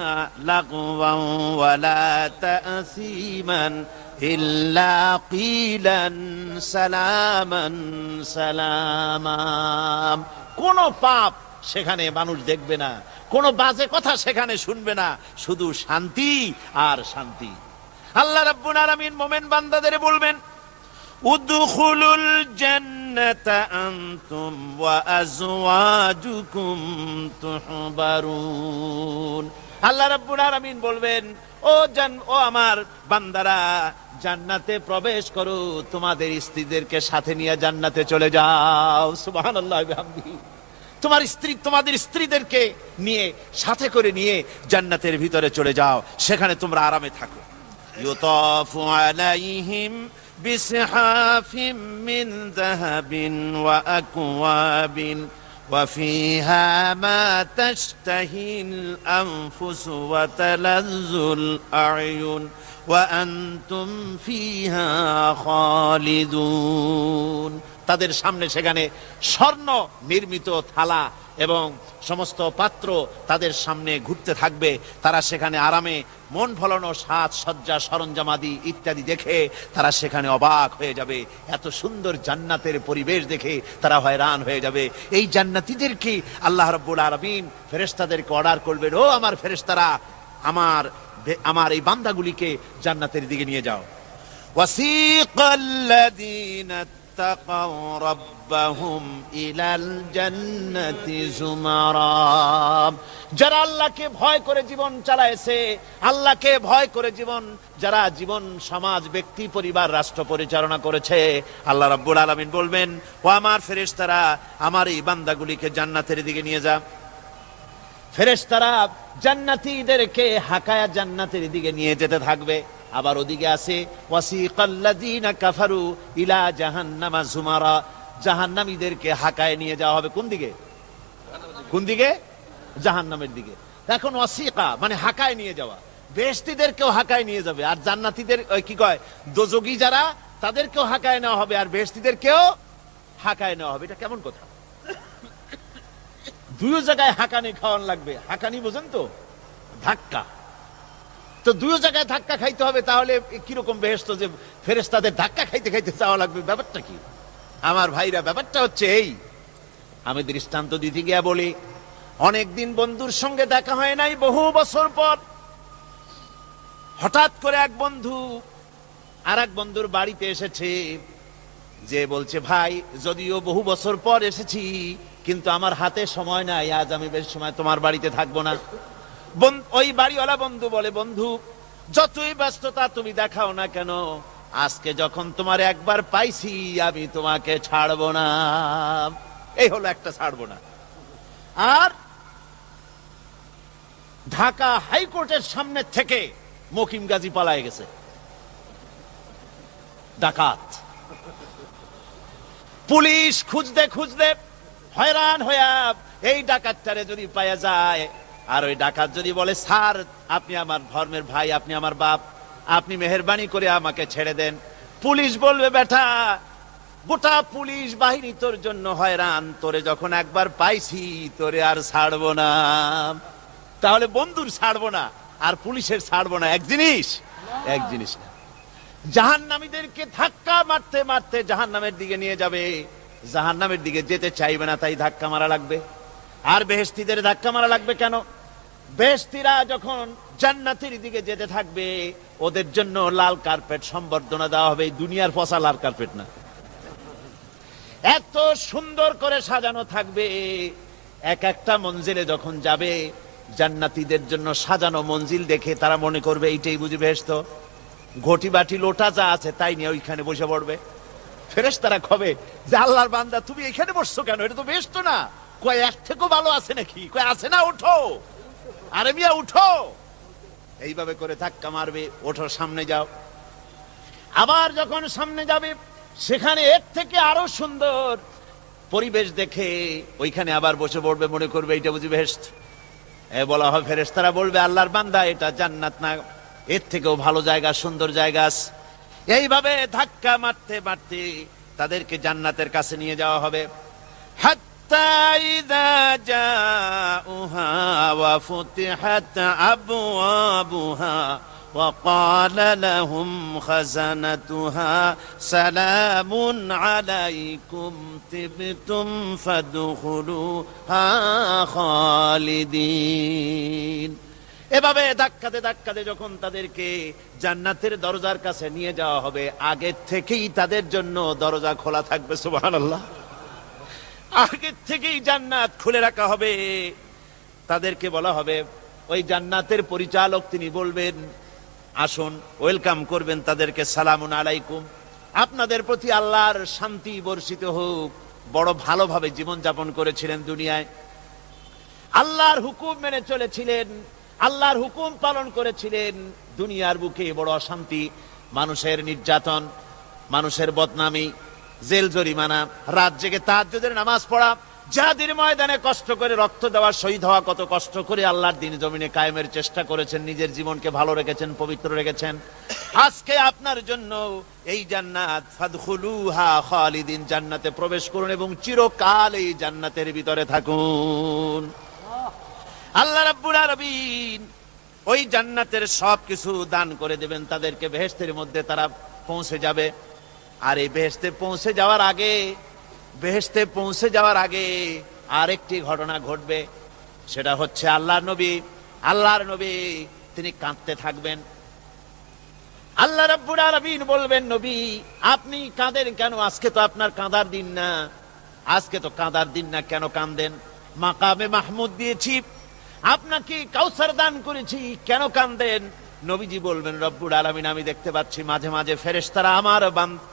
লাগওয়ান ওয়ালা তাসীমান ইল্লা কিলান সালামান সালামা। কোন পাপ সেখানে মানুষ দেখবে না, কোন বাজে কথা সেখানে শুনবে না, শুধু শান্তি আর শান্তি। আল্লাহ রাব্বুল আলামিন মুমিন বান্দাদের বলবেন, উদখুলুল জান্নাতা আনতুম ওয়া আজওয়াজুকুম তুহবারুন। আল্লাহ রাব্বুল আলামিন বলবেন, ও আমার বান্দারা, জান্নাতে প্রবেশ করো, তোমাদের স্ত্রীদেরকে সাথে নিয়ে জান্নাতে চলে যাও। সুবহানাল্লাহ বিহামদিহি। তোমার স্ত্রী, তোমাদের স্ত্রীদেরকে নিয়ে, সাথে করে নিয়ে জান্নাতের ভিতরে চলে যাও, সেখানে তোমরা আরামে থাকো। ইউতাফু আলাইহিম বিসহাফিম মিন যাহাবিন ওয়া আকওয়াবিন ওয়া ফিহা মা তাশতাহিল আনফুসু ওয়া তালাজ্জুল আ'য়ুন ওয়া আনতুম ফিহা খালিদুন। তাদের সামনে সেখানে স্বর্ণ নির্মিত থালা এবং সমস্ত পাত্র তাদের সামনে ঘুরতে থাকবে। তারা সেখানে আরামে মন ভোলানো সাজ সজ্জা সরঞ্জামাদি ইত্যাদি দেখে তারা সেখানে অবাক হয়ে যাবে। এত সুন্দর জান্নাতের পরিবেশ দেখে তারা হয়রান হয়ে যাবে। এই জান্নাতীদেরকে আল্লাহ রাব্বুল আলামিন ফেরেশতাদেরকে অর্ডার করবেন, ও আমার ফেরেশতারা, আমার এই বান্দাগুলিকে জান্নাতের দিকে নিয়ে যাও। ওয়াসিকাল্লাযীনা اتقوا ربهم إلى الجنة زمرا। যারা আল্লাহকে ভয় করে জীবন চালায়ছে, আল্লাহকে ভয় করে জীবন, যারা জীবন সমাজ ব্যক্তি পরিবার রাষ্ট্র পরিচালনা করেছে, আল্লাহ রাব্বুল আলামিন বলবেন, ও আমার ফেরেশতারা, আমার এই বান্দাগুলিকে জান্নাতের দিকে নিয়ে যা। ফেরেশতারা জান্নাতীদেরকে হাকায়া জান্নাতের দিকে নিয়ে যেতে থাকবে। আবার ওদিকে আছে ওয়াসিকাল্লাযীনা কাফারু ইলা জাহান্নামা যুমারা, জাহান্নামীদেরকে হাকায় নিয়ে যাওয়া হবে কোন দিকে? কোন দিকে? জাহান্নামের দিকে। এখন ওয়াসিকা মানে হাকায় নিয়ে যাওয়া, বেহেশতীদেরকেও হাকায় নিয়ে যাবে, আর জান্নাতীদের কি কয় দোজখী যারা তাদেরকেও হাকায় নেওয়া হবে, আর বেহেশতীদেরকেও হাকায় নেওয়া হবে। এটা কেমন কথা? দুই জায়গায় হাকানি খাওয়ান লাগবে। হাকানি বোঝেন তো? ধাক্কা। তো দুই জায়গায় ধাক্কা খাইতে হবে, তাহলে কিরকম বেহেশত যে ফেরেশতাদের ধাক্কা খাইতে খাইতে যাওয়া লাগবে, ব্যাপারটা কি? আমার ভাইরা, ব্যাপারটা হচ্ছে এই, আমি দৃষ্টান্ত দিতে গিয়া বলি, অনেকদিন বন্ধুর সঙ্গে দেখা হয় নাই, বহু বছর পর হঠাৎ করে এক বন্ধু আর এক বন্ধুর বাড়িতে এসেছে, যে বলছে, ভাই যদিও বহু বছর পর এসেছি, কিন্তু আমার হাতে সময় নাই, আজ আমি বেশ সময় তোমার বাড়িতে থাকবো না। ওই বাড়িওয়ালা বন্ধু বলে, বন্ধু যতই ব্যস্ততা তুমি দেখাও না কেন, আজকে যখন তোমার একবার পাইছি, আমি তোমাকে ছাড়বো না। এই হলো একটা ছাড়বো না। আর ঢাকা হাইকোর্টের সামনে থেকে মকিম গাজী পালায় গেছে, ডাকাত। পুলিশ খুঁজতে খুঁজতে হয়রান হইয়া এই ডাকাতটারে যদি পাওয়া যায়, আর ওই ডাকাত যদি বলে, স্যার আপনি আমার ধর্মের ভাই, আপনি আমার বাপ, আপনি মেহেরবানি করে আমাকে ছেড়ে দেন, পুলিশ বলবে, বেটা গোটা পুলিশ বাহিনী তোর জন্য হয়রান, তোরে যখন একবার পাইছি তোরে আর ছাড়বো না। তাহলে বন্ধুর ছাড়বো না আর পুলিশের ছাড়বো না এক জিনিস? এক জিনিস না। জাহান্নামীদেরকে ধাক্কা মারতে মারতে জাহান্নামের দিকে নিয়ে যাবে, জাহান্নামের দিকে যেতে চাইবে না, তাই ধাক্কা মারা লাগবে। আর বেহেশতীদের ধাক্কা মারা লাগবে কেন? বেহেশতীরা যখন জান্নাতের দিকে যেতে থাকবে, ওদের জন্য লাল কার্পেট সম্বর্ধনা দেওয়া হবে। দুনিয়ার পচা লাল কার্পেট না, এত সুন্দর করে সাজানো থাকবে। এক একটা মঞ্জিলে যখন যাবে, জান্নাতীদের জন্য সাজানো মঞ্জিল দেখে তারা মনে করবে এইটাই বুঝি বেহেশত। ঘটি বাটি লোটা যা আছে তাই নিয়ে ওইখানে বসে পড়বে। ফেরেশতারা কবে যে, আল্লাহর বান্দা তুমি এখানে বসছো কেন? এটা তো বেহেশত না। কয় এক থেকেও ভালো আছে নাকি? কয় আছে না, উঠো, আরে মিয়া উঠো। এইভাবে করে ধাক্কা মারবে, ওঠো সামনে যাও। আবার যখন সামনে যাবে, সেখানে এর থেকে আরো সুন্দর পরিবেশ দেখে ওইখানে আবার বসে পড়বে, মনে করবে এইটা বুঝি বেহেশত। বলা হয়, ফেরেশতারা বলবে, আল্লাহর বান্দা এটা জান্নাত না, এর থেকেও ভালো জায়গা, সুন্দর জায়গা আছে। এইভাবে ধাক্কা মারতে মারতে তাদেরকে জান্নাতের কাছে নিয়ে যাওয়া হবে। হাত্তা ইযা জাউহা ওয়া ফুতিহাত আবওয়াবুহা ওয়া ক্বালা লাহুম খাযানাতুহা সালামুন আলাইকুম তিবতুম ফাদখুলুহা খালিদিন। এভাবে ধাক্কাতে ধাক্কাতে যখন তাদেরকে জান্নাতের দরজার কাছে নিয়ে যাওয়া হবে, আগে থেকেই তাদের জন্য দরজা খোলা থাকবে। সুবহানাল্লাহ। আগে থেকেই জান্নাত খুলে রাখা হবে। তাদেরকে বলা হবে, ওই জান্নাতের পরিচালক তিনি বলবেন, আসুন, ওয়েলকাম করবেন তাদেরকে, সালামুন আলাইকুম, আপনাদের প্রতি আল্লাহর শান্তি বর্ষিত হোক। বড় ভালোভাবে জীবন যাপন করেছিলেন দুনিয়ায়, আল্লাহর হুকুম মেনে চলেছিলেন, আল্লাহর হুকুম পালন করেছিলেন। দুনিয়ার বুকে বড় অশান্তি, মানুষের নির্যাতন, মানুষের বদনামি, জেল জরিমানা, রাত জেগে তাহাজ্জুদের নামাজ পড়া, জিহাদের ময়দানে কষ্ট করে রক্ত দেওয়া, শহীদ হওয়া, কত কষ্ট করে আল্লাহর দ্বীন জমিনে কায়েমের চেষ্টা করেছেন, নিজের জীবনকে ভালো রেখেছেন, পবিত্র রেখেছেন। আজকে আপনার জন্য এই জান্নাত, ফাদখুলুহা খালিদিন, জান্নাতে প্রবেশ করুন এবং চিরকাল এই জান্নাতের ভিতরে থাকুন। আল্লাহ রাব্বুল আলামিন ওই জান্নাতের সবকিছু দান করে দেবেন তাদেরকে, বেহেশতের মধ্যে তারা পৌঁছে যাবে। আর এই বেহেশতে পৌঁছে যাওয়ার আগে আরেকটি ঘটনা ঘটবে। সেটা হচ্ছে আল্লাহর নবী তিনি কাঁদতে থাকবেন। আল্লাহ রাব্বুল আলামিন বলবেন, নবী আপনি কাঁদেন কেন? আজকে তো আপনার কাঁদার দিন না, আজকে তো কাঁদার দিন না, কেন কাঁদেন? মাকামে মাহমুদ দিয়েছি, আপনাকে কাউসার দান করেছি, কেন কাঁদেন? নবীজি বলবেন, রব্বুল আলামিন আমি দেখতে পাচ্ছি মাঝে মাঝে ফেরেশতারা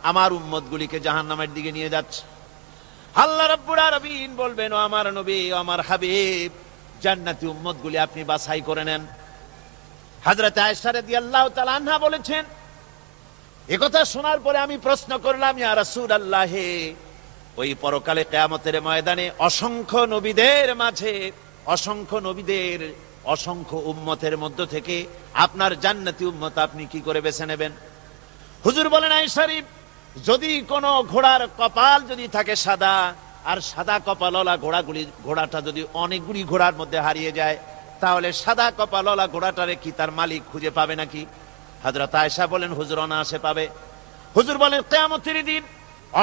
আমার উম্মতগুলিকে জাহান্নামের দিকে নিয়ে যাচ্ছে। আল্লাহ রাব্বুল আলামিন বলবেন, ও আমার নবী, ও আমার হাবিব, জান্নাতি উম্মতগুলি আপনি বাছাই করে নেন। হযরত আয়েশা রাদিয়াল্লাহু তাআলা আনহা বলেছেন, একথা শোনার পরে আমি প্রশ্ন করলাম, ইয়া রাসূলুল্লাহ, ওই পরকালে কিয়ামতের ময়দানে অসংখ্য নবীদের মাঝে, অসংখ্য নবীদের অসংখ্য উম্মতের মধ্য থেকে আপনার জান্নাতি উম্মত আপনি কি করে বেছে নেবেন? হুজুর বলেন, আয়েশা, যদি কোন ঘোড়ার কপাল যদি থাকে সাদা, আর সাদা কপালওয়ালা ঘোড়াটা যদি অনেকগুলি ঘোড়ার মধ্যে হারিয়ে যায়, তাহলে সাদা কপালওয়ালা ঘোড়াটারে কি তার মালিক খুঁজে পাবে নাকি? হযরত আয়েশা বলেন, হুজুর অনায়াসে পাবে। হুজুর বলেন, কিয়ামতের দিন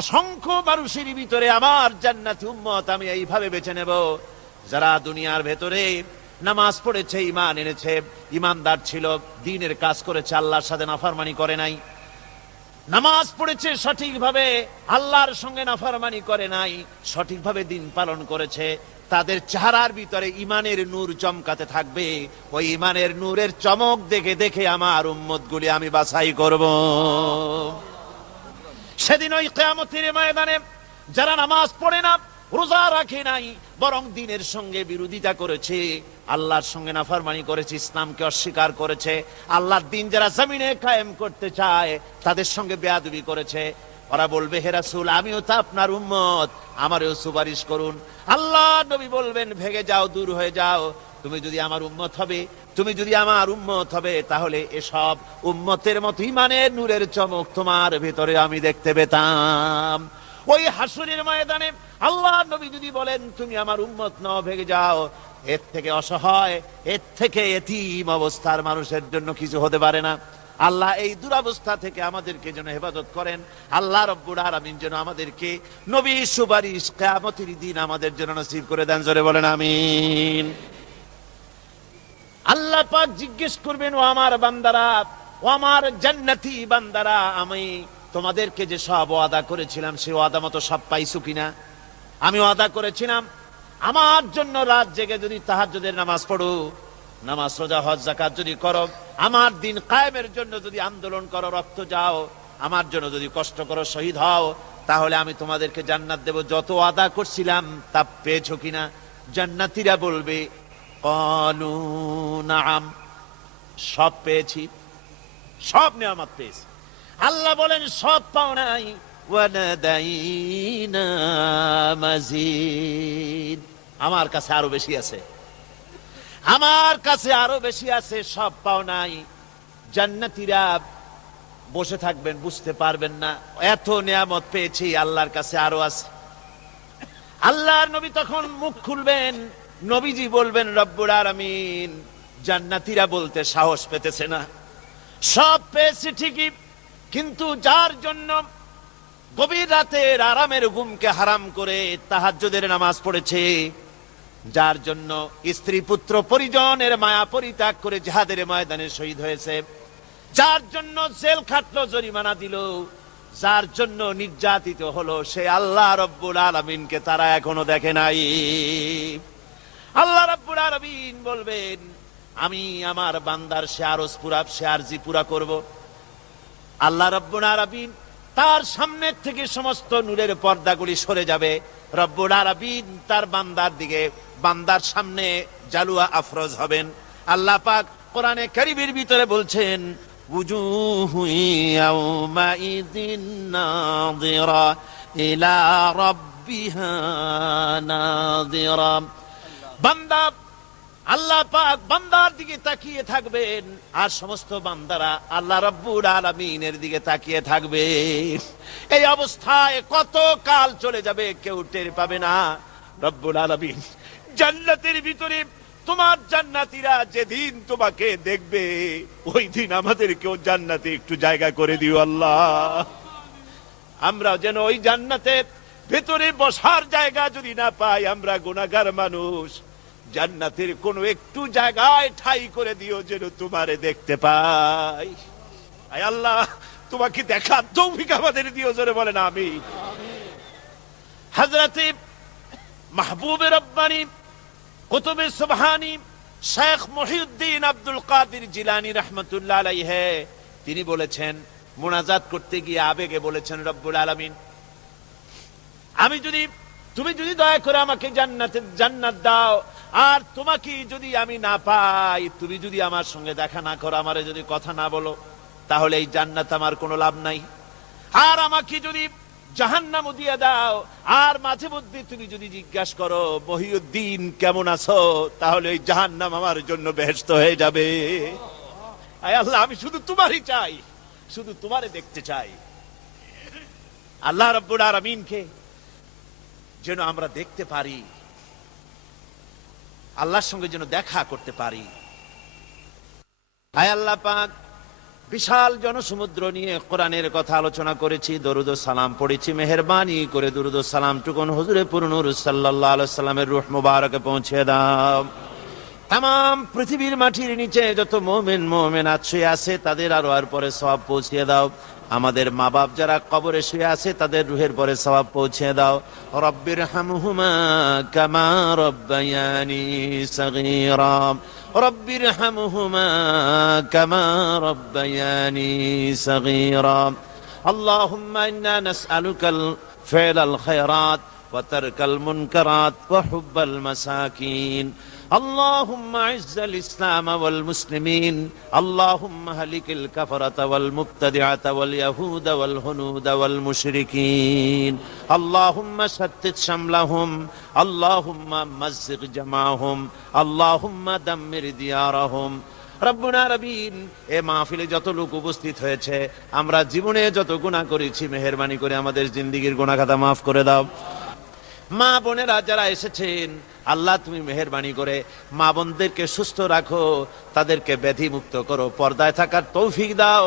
অসংখ্য মানুষের ভিতরে আমার জান্নাতি উম্মত আমি এইভাবে বেছে নেব, যারা দুনিয়ার ভেতরে নামাজ পড়েছে, ঈমান এনেছে, ঈমানদার ছিল, দ্বীনের কাজ করেছে, আল্লাহর সাথে নাফরমানি করে নাই, নামাজ পড়েছে সঠিকভাবে, আল্লাহর সঙ্গে নাফরমানি করে নাই, সঠিকভাবে দিন পালন করেছে, তাদের চেহারার ভিতরে ঈমানের নূর চমকাতে থাকবে। ওই ঈমানের নূরের চমক দেখে দেখে আমার উম্মতগুলি আমি বাছাই করব। সেদিন ওই কিয়ামতের ময়দানে যারা নামাজ পড়ে না, রোজা রাখে নাই, বরং দ্বীনের সঙ্গে বিরোধিতা করেছে, আল্লাহর সঙ্গে নাফরমানি করেছে, ইসলামকে অস্বীকার করেছে, আল্লাহর দ্বীন যারা জমিনে কায়েম করতে চায় তাদের সঙ্গে বেয়াদবি করেছে, ওরা বলবে, হে রাসূল আমিও তো আপনার উম্মত, আমারও সুপারিশ করুন। আল্লাহ নবী বলবেন, ভেগে যাও, দূর হয়ে যাও, তুমি যদি আমার উম্মত হবে, তুমি যদি আমার উম্মত হবে, তাহলে এসব উম্মতের মতো ঈমানের নূরের চমক তোমার ভেতরে আমি দেখতে পেতাম। ওই হাসরের ময়দানে আল্লাহ নবী যদি বলেন, তুমি আমার উম্মত নও, ভেগে যাও, এর থেকে অসহায়, এর থেকে এতিম অবস্থার মানুষের জন্য কিছু হতে পারে না। আল্লাহ এই দুরবস্থা থেকে আমাদেরকে যেন হেফাজত করেন। আল্লাহ রব্বুল আলামিন যেন আমাদেরকে নবীর সুপারিশ কিয়ামতের দিন আমাদের জন্য নসিব করে দেন। জোরে বলেন আমিন। আল্লাহ পাক জিজ্ঞেস করবেন, ও আমার বান্দারা, ও আমার জান্নাতি বান্দারা, আমি তোমাদেরকে যে সব ওয়াদা করেছিলাম সে ওয়াদা মতো সব পাইছো কিনা? আমি ওয়াদা করেছিলাম আমার জন্য রাত জেগে যদি তাহাজ্জুদের নামাজ পড়ো, নামাজ রোজা হজ যাকাত যদি করো, আমার দিন কায়েমের জন্য যদি আন্দোলন করো, রক্ত যাও, আমার জন্য যদি কষ্ট করো, শহীদ হও, তাহলে আমি তোমাদেরকে জান্নাত দেব। যত ওয়াদা করছিলাম তা পেয়েছো কিনা? জান্নাতীরা বলবে, ক্বালু নাআম, সব পেয়েছি, সব নিয়ামত পেয়েছি। আল্লাহ বলেন, সব পাও নাই, ওয়ালাদাইনা মাজিদ, আমার কাছে আরো বেশি আছে, আমার কাছে আরো বেশি আছে, সব পাও নাই। জান্নাতীরা বসে থাকবেন, বুঝতে পারবেন না, এত নিয়ামত পেয়েছি, আল্লাহর কাছে আরো আছে। আল্লাহর নবী তখন মুখ খুলবেন, নবীজি বলবেন, রব্বুল আলামিন, জান্নাতীরা বলতে সাহস পেতেছে না, সব পেয়েছি ঠিকই, কিন্তু যার জন্য গভীর রাতের আরামের ঘুমকে হারাম করে তাহাজ্জুদের নামাজ পড়েছে, যার জন্য স্ত্রী পুত্র পরিজনের মায়া পরিত্যাগ করে জিহাদের ময়দানে শহীদ হয়েছে, যার জন্য জেল খাটলো, জরিমানা দিল, যার জন্য নির্যাতিত হলো, সে আল্লাহ রব্বুল আলামিনকে তারা এখনো দেখে নাই। আল্লাহ রব্বুল আলামিন বলবেন, আমি আমার বান্দার সে আরজ পুরা, সে আরজি পুরা করব। আল্লাহ রব্বুল আলামিন তার সামনে থেকে সমস্ত নূরের পর্দাগুলি সরে যাবে, রব্বুল আলামিন তার বান্দার দিকে, বান্দার সামনে জালুয়া আফরোজ হবেন। আল্লাহ পাক কোরআনে কারীমের ভিতরে বলছেন, উজুহু ইয়াউমাইযিন নাযিরা ইলা রাব্বিহা নাযিরা। বান্দা, আল্লাহ পাক বান্দার দিকে তাকিয়ে থাকবেন, আর সমস্ত বান্দারা আল্লাহ রাব্বুল আলামিনের দিকে তাকিয়ে থাকবে। এই অবস্থায় কত কাল চলে যাবে কেউ টের পাবে না। রব্বুল আলামিন জান্নাতের ভিতরে, তোমার জান্নাতীরা যেদিন তোমাকে দেখবে, ওই দিন আমাদেরকেও জান্নাতে একটু জায়গা করে দিও আল্লাহ। আমরা যেন ওই জান্নাতের ভেতরে বসার জায়গা যদি না পাই, আমরা গুনাহগার মানুষ, জান্নাতের কোনো একটু জায়গায় ঠাই করে দিও যেন তোমারে দেখতে পাই। আয় আল্লাহ, তোমাকে দেখা তৌফিক আমাদের দিও, জোরে বলেন আমিন। হযরত মাহবুব রব্বানী কুতুবে সুবহানী শেখ মহিউদ্দিন আব্দুল কাদের জিলানী রাহমাতুল্লাহ আলাইহি তিনি বলেছেন, মুনাজাত করতে গিয়ে আবেগে বলেছেন, রব্বুল আলামিন, তুমি যদি দয়া করে আমাকে জান্নাত দাও, আর তোমাকে যদি আমি না পাই, তুমি যদি আমার সঙ্গে দেখা না করো, আমারে যদি কথা না বলো, তাহলে এই জান্নাত আমার কোনো লাভ নাই। আর আমাকে যদি জাহান্নামও দিয়ে দাও, আর মাঝে মধ্যে তুমি যদি জিজ্ঞাসা করো মহিউদ্দিন কেমন আছো, তাহলে এই জাহান্নাম আমার জন্য বেহেশত হয়ে যাবে। আয় আল্লাহ, আমি শুধু তোমারই চাই, শুধু তোমারে দেখতে চাই। আল্লাহ রাব্বুল আলামিনকে যেন আমরা দেখতে পারি, আল্লাহর সঙ্গে যেন দেখা করতে পারি। আয় আল্লাহ পাক, বিশাল জনসমুদ্র নিয়ে কোরআনের কথা আলোচনা করেছি, দরুদ ও সালাম পড়েছি, মেহেরবানি করে দরুদ ও সালাম টুকুন হুজুরে পুরনুর সাল্লাল্লাহু আলাইহি সাল্লামের রূহ মুবারকে পৌঁছে দাও। তাম পৃথিবীর মাটির নিচে যত মুমিন মুমিনাত শুয়ে আছে, তাদের আর পরে সওয়াব পৌঁছে দাও। আমাদের মা বাপ যারা কবরে শুয়ে আছে, তাদের রুহের পরে সওয়াব পৌঁছে দাও। রব্বির হামহুমা কামা রব্বায়ানি সগীরা, রব্বির হামহুমা কামা রব্বায়ানি সগীরা। আল্লাহুম্মা ইন্না নাসআলুকাল ফি'লাল খায়রাত ওয়া তারকাল মুনকারাত ওয়া হুব্বাল মাসাকিন। اللهم اعز الاسلام والمسلمين، اللهم هلك الكفرة والمبتدعة واليهود والهنود والمشركين، اللهم شتت شملهم، اللهم مزق جمعهم، اللهم دمر ديارهم। রব্বুনা রবিন, এ মাহফিলে যত লোক উপস্থিত হয়েছে, আমরা জীবনে যত গুনাহ করেছি, মেহেরবানি করে আমাদের জিন্দেগীর গুনাহ খাতা মাফ করে দাও। মা বোনেরা যারা এসেছেন, আল্লাহ তুমি মেহেরবানি করে মা বোনদেরকে সুস্থ রাখো, তাদেরকে ব্যাধি মুক্ত করো, পর্দায় থাকার তৌফিক দাও।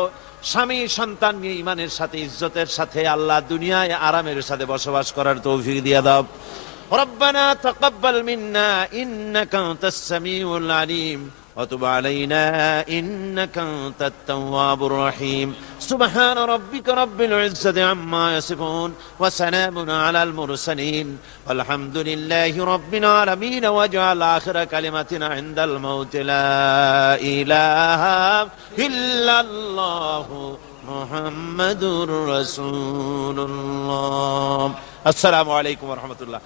স্বামী সন্তান নিয়ে ইমানের সাথে ইজ্জতের সাথে আল্লাহ দুনিয়ায় আরামের সাথে বসবাস করার তৌফিক দিয়ে দাও। রব্বানা তাকাব্বাল মিন্না ইন্নাকা আনতাস সামিউল আলিম وتب علينا إنك أنت التواب الرحيم. سبحان ربك رب العزة عما يصفون وسلام على المرسلين والحمد لله رب العالمين. واجعل آخر كلمتنا عند الموت لا إله إلا الله محمد رسول الله. السلام عليكم ورحمة الله.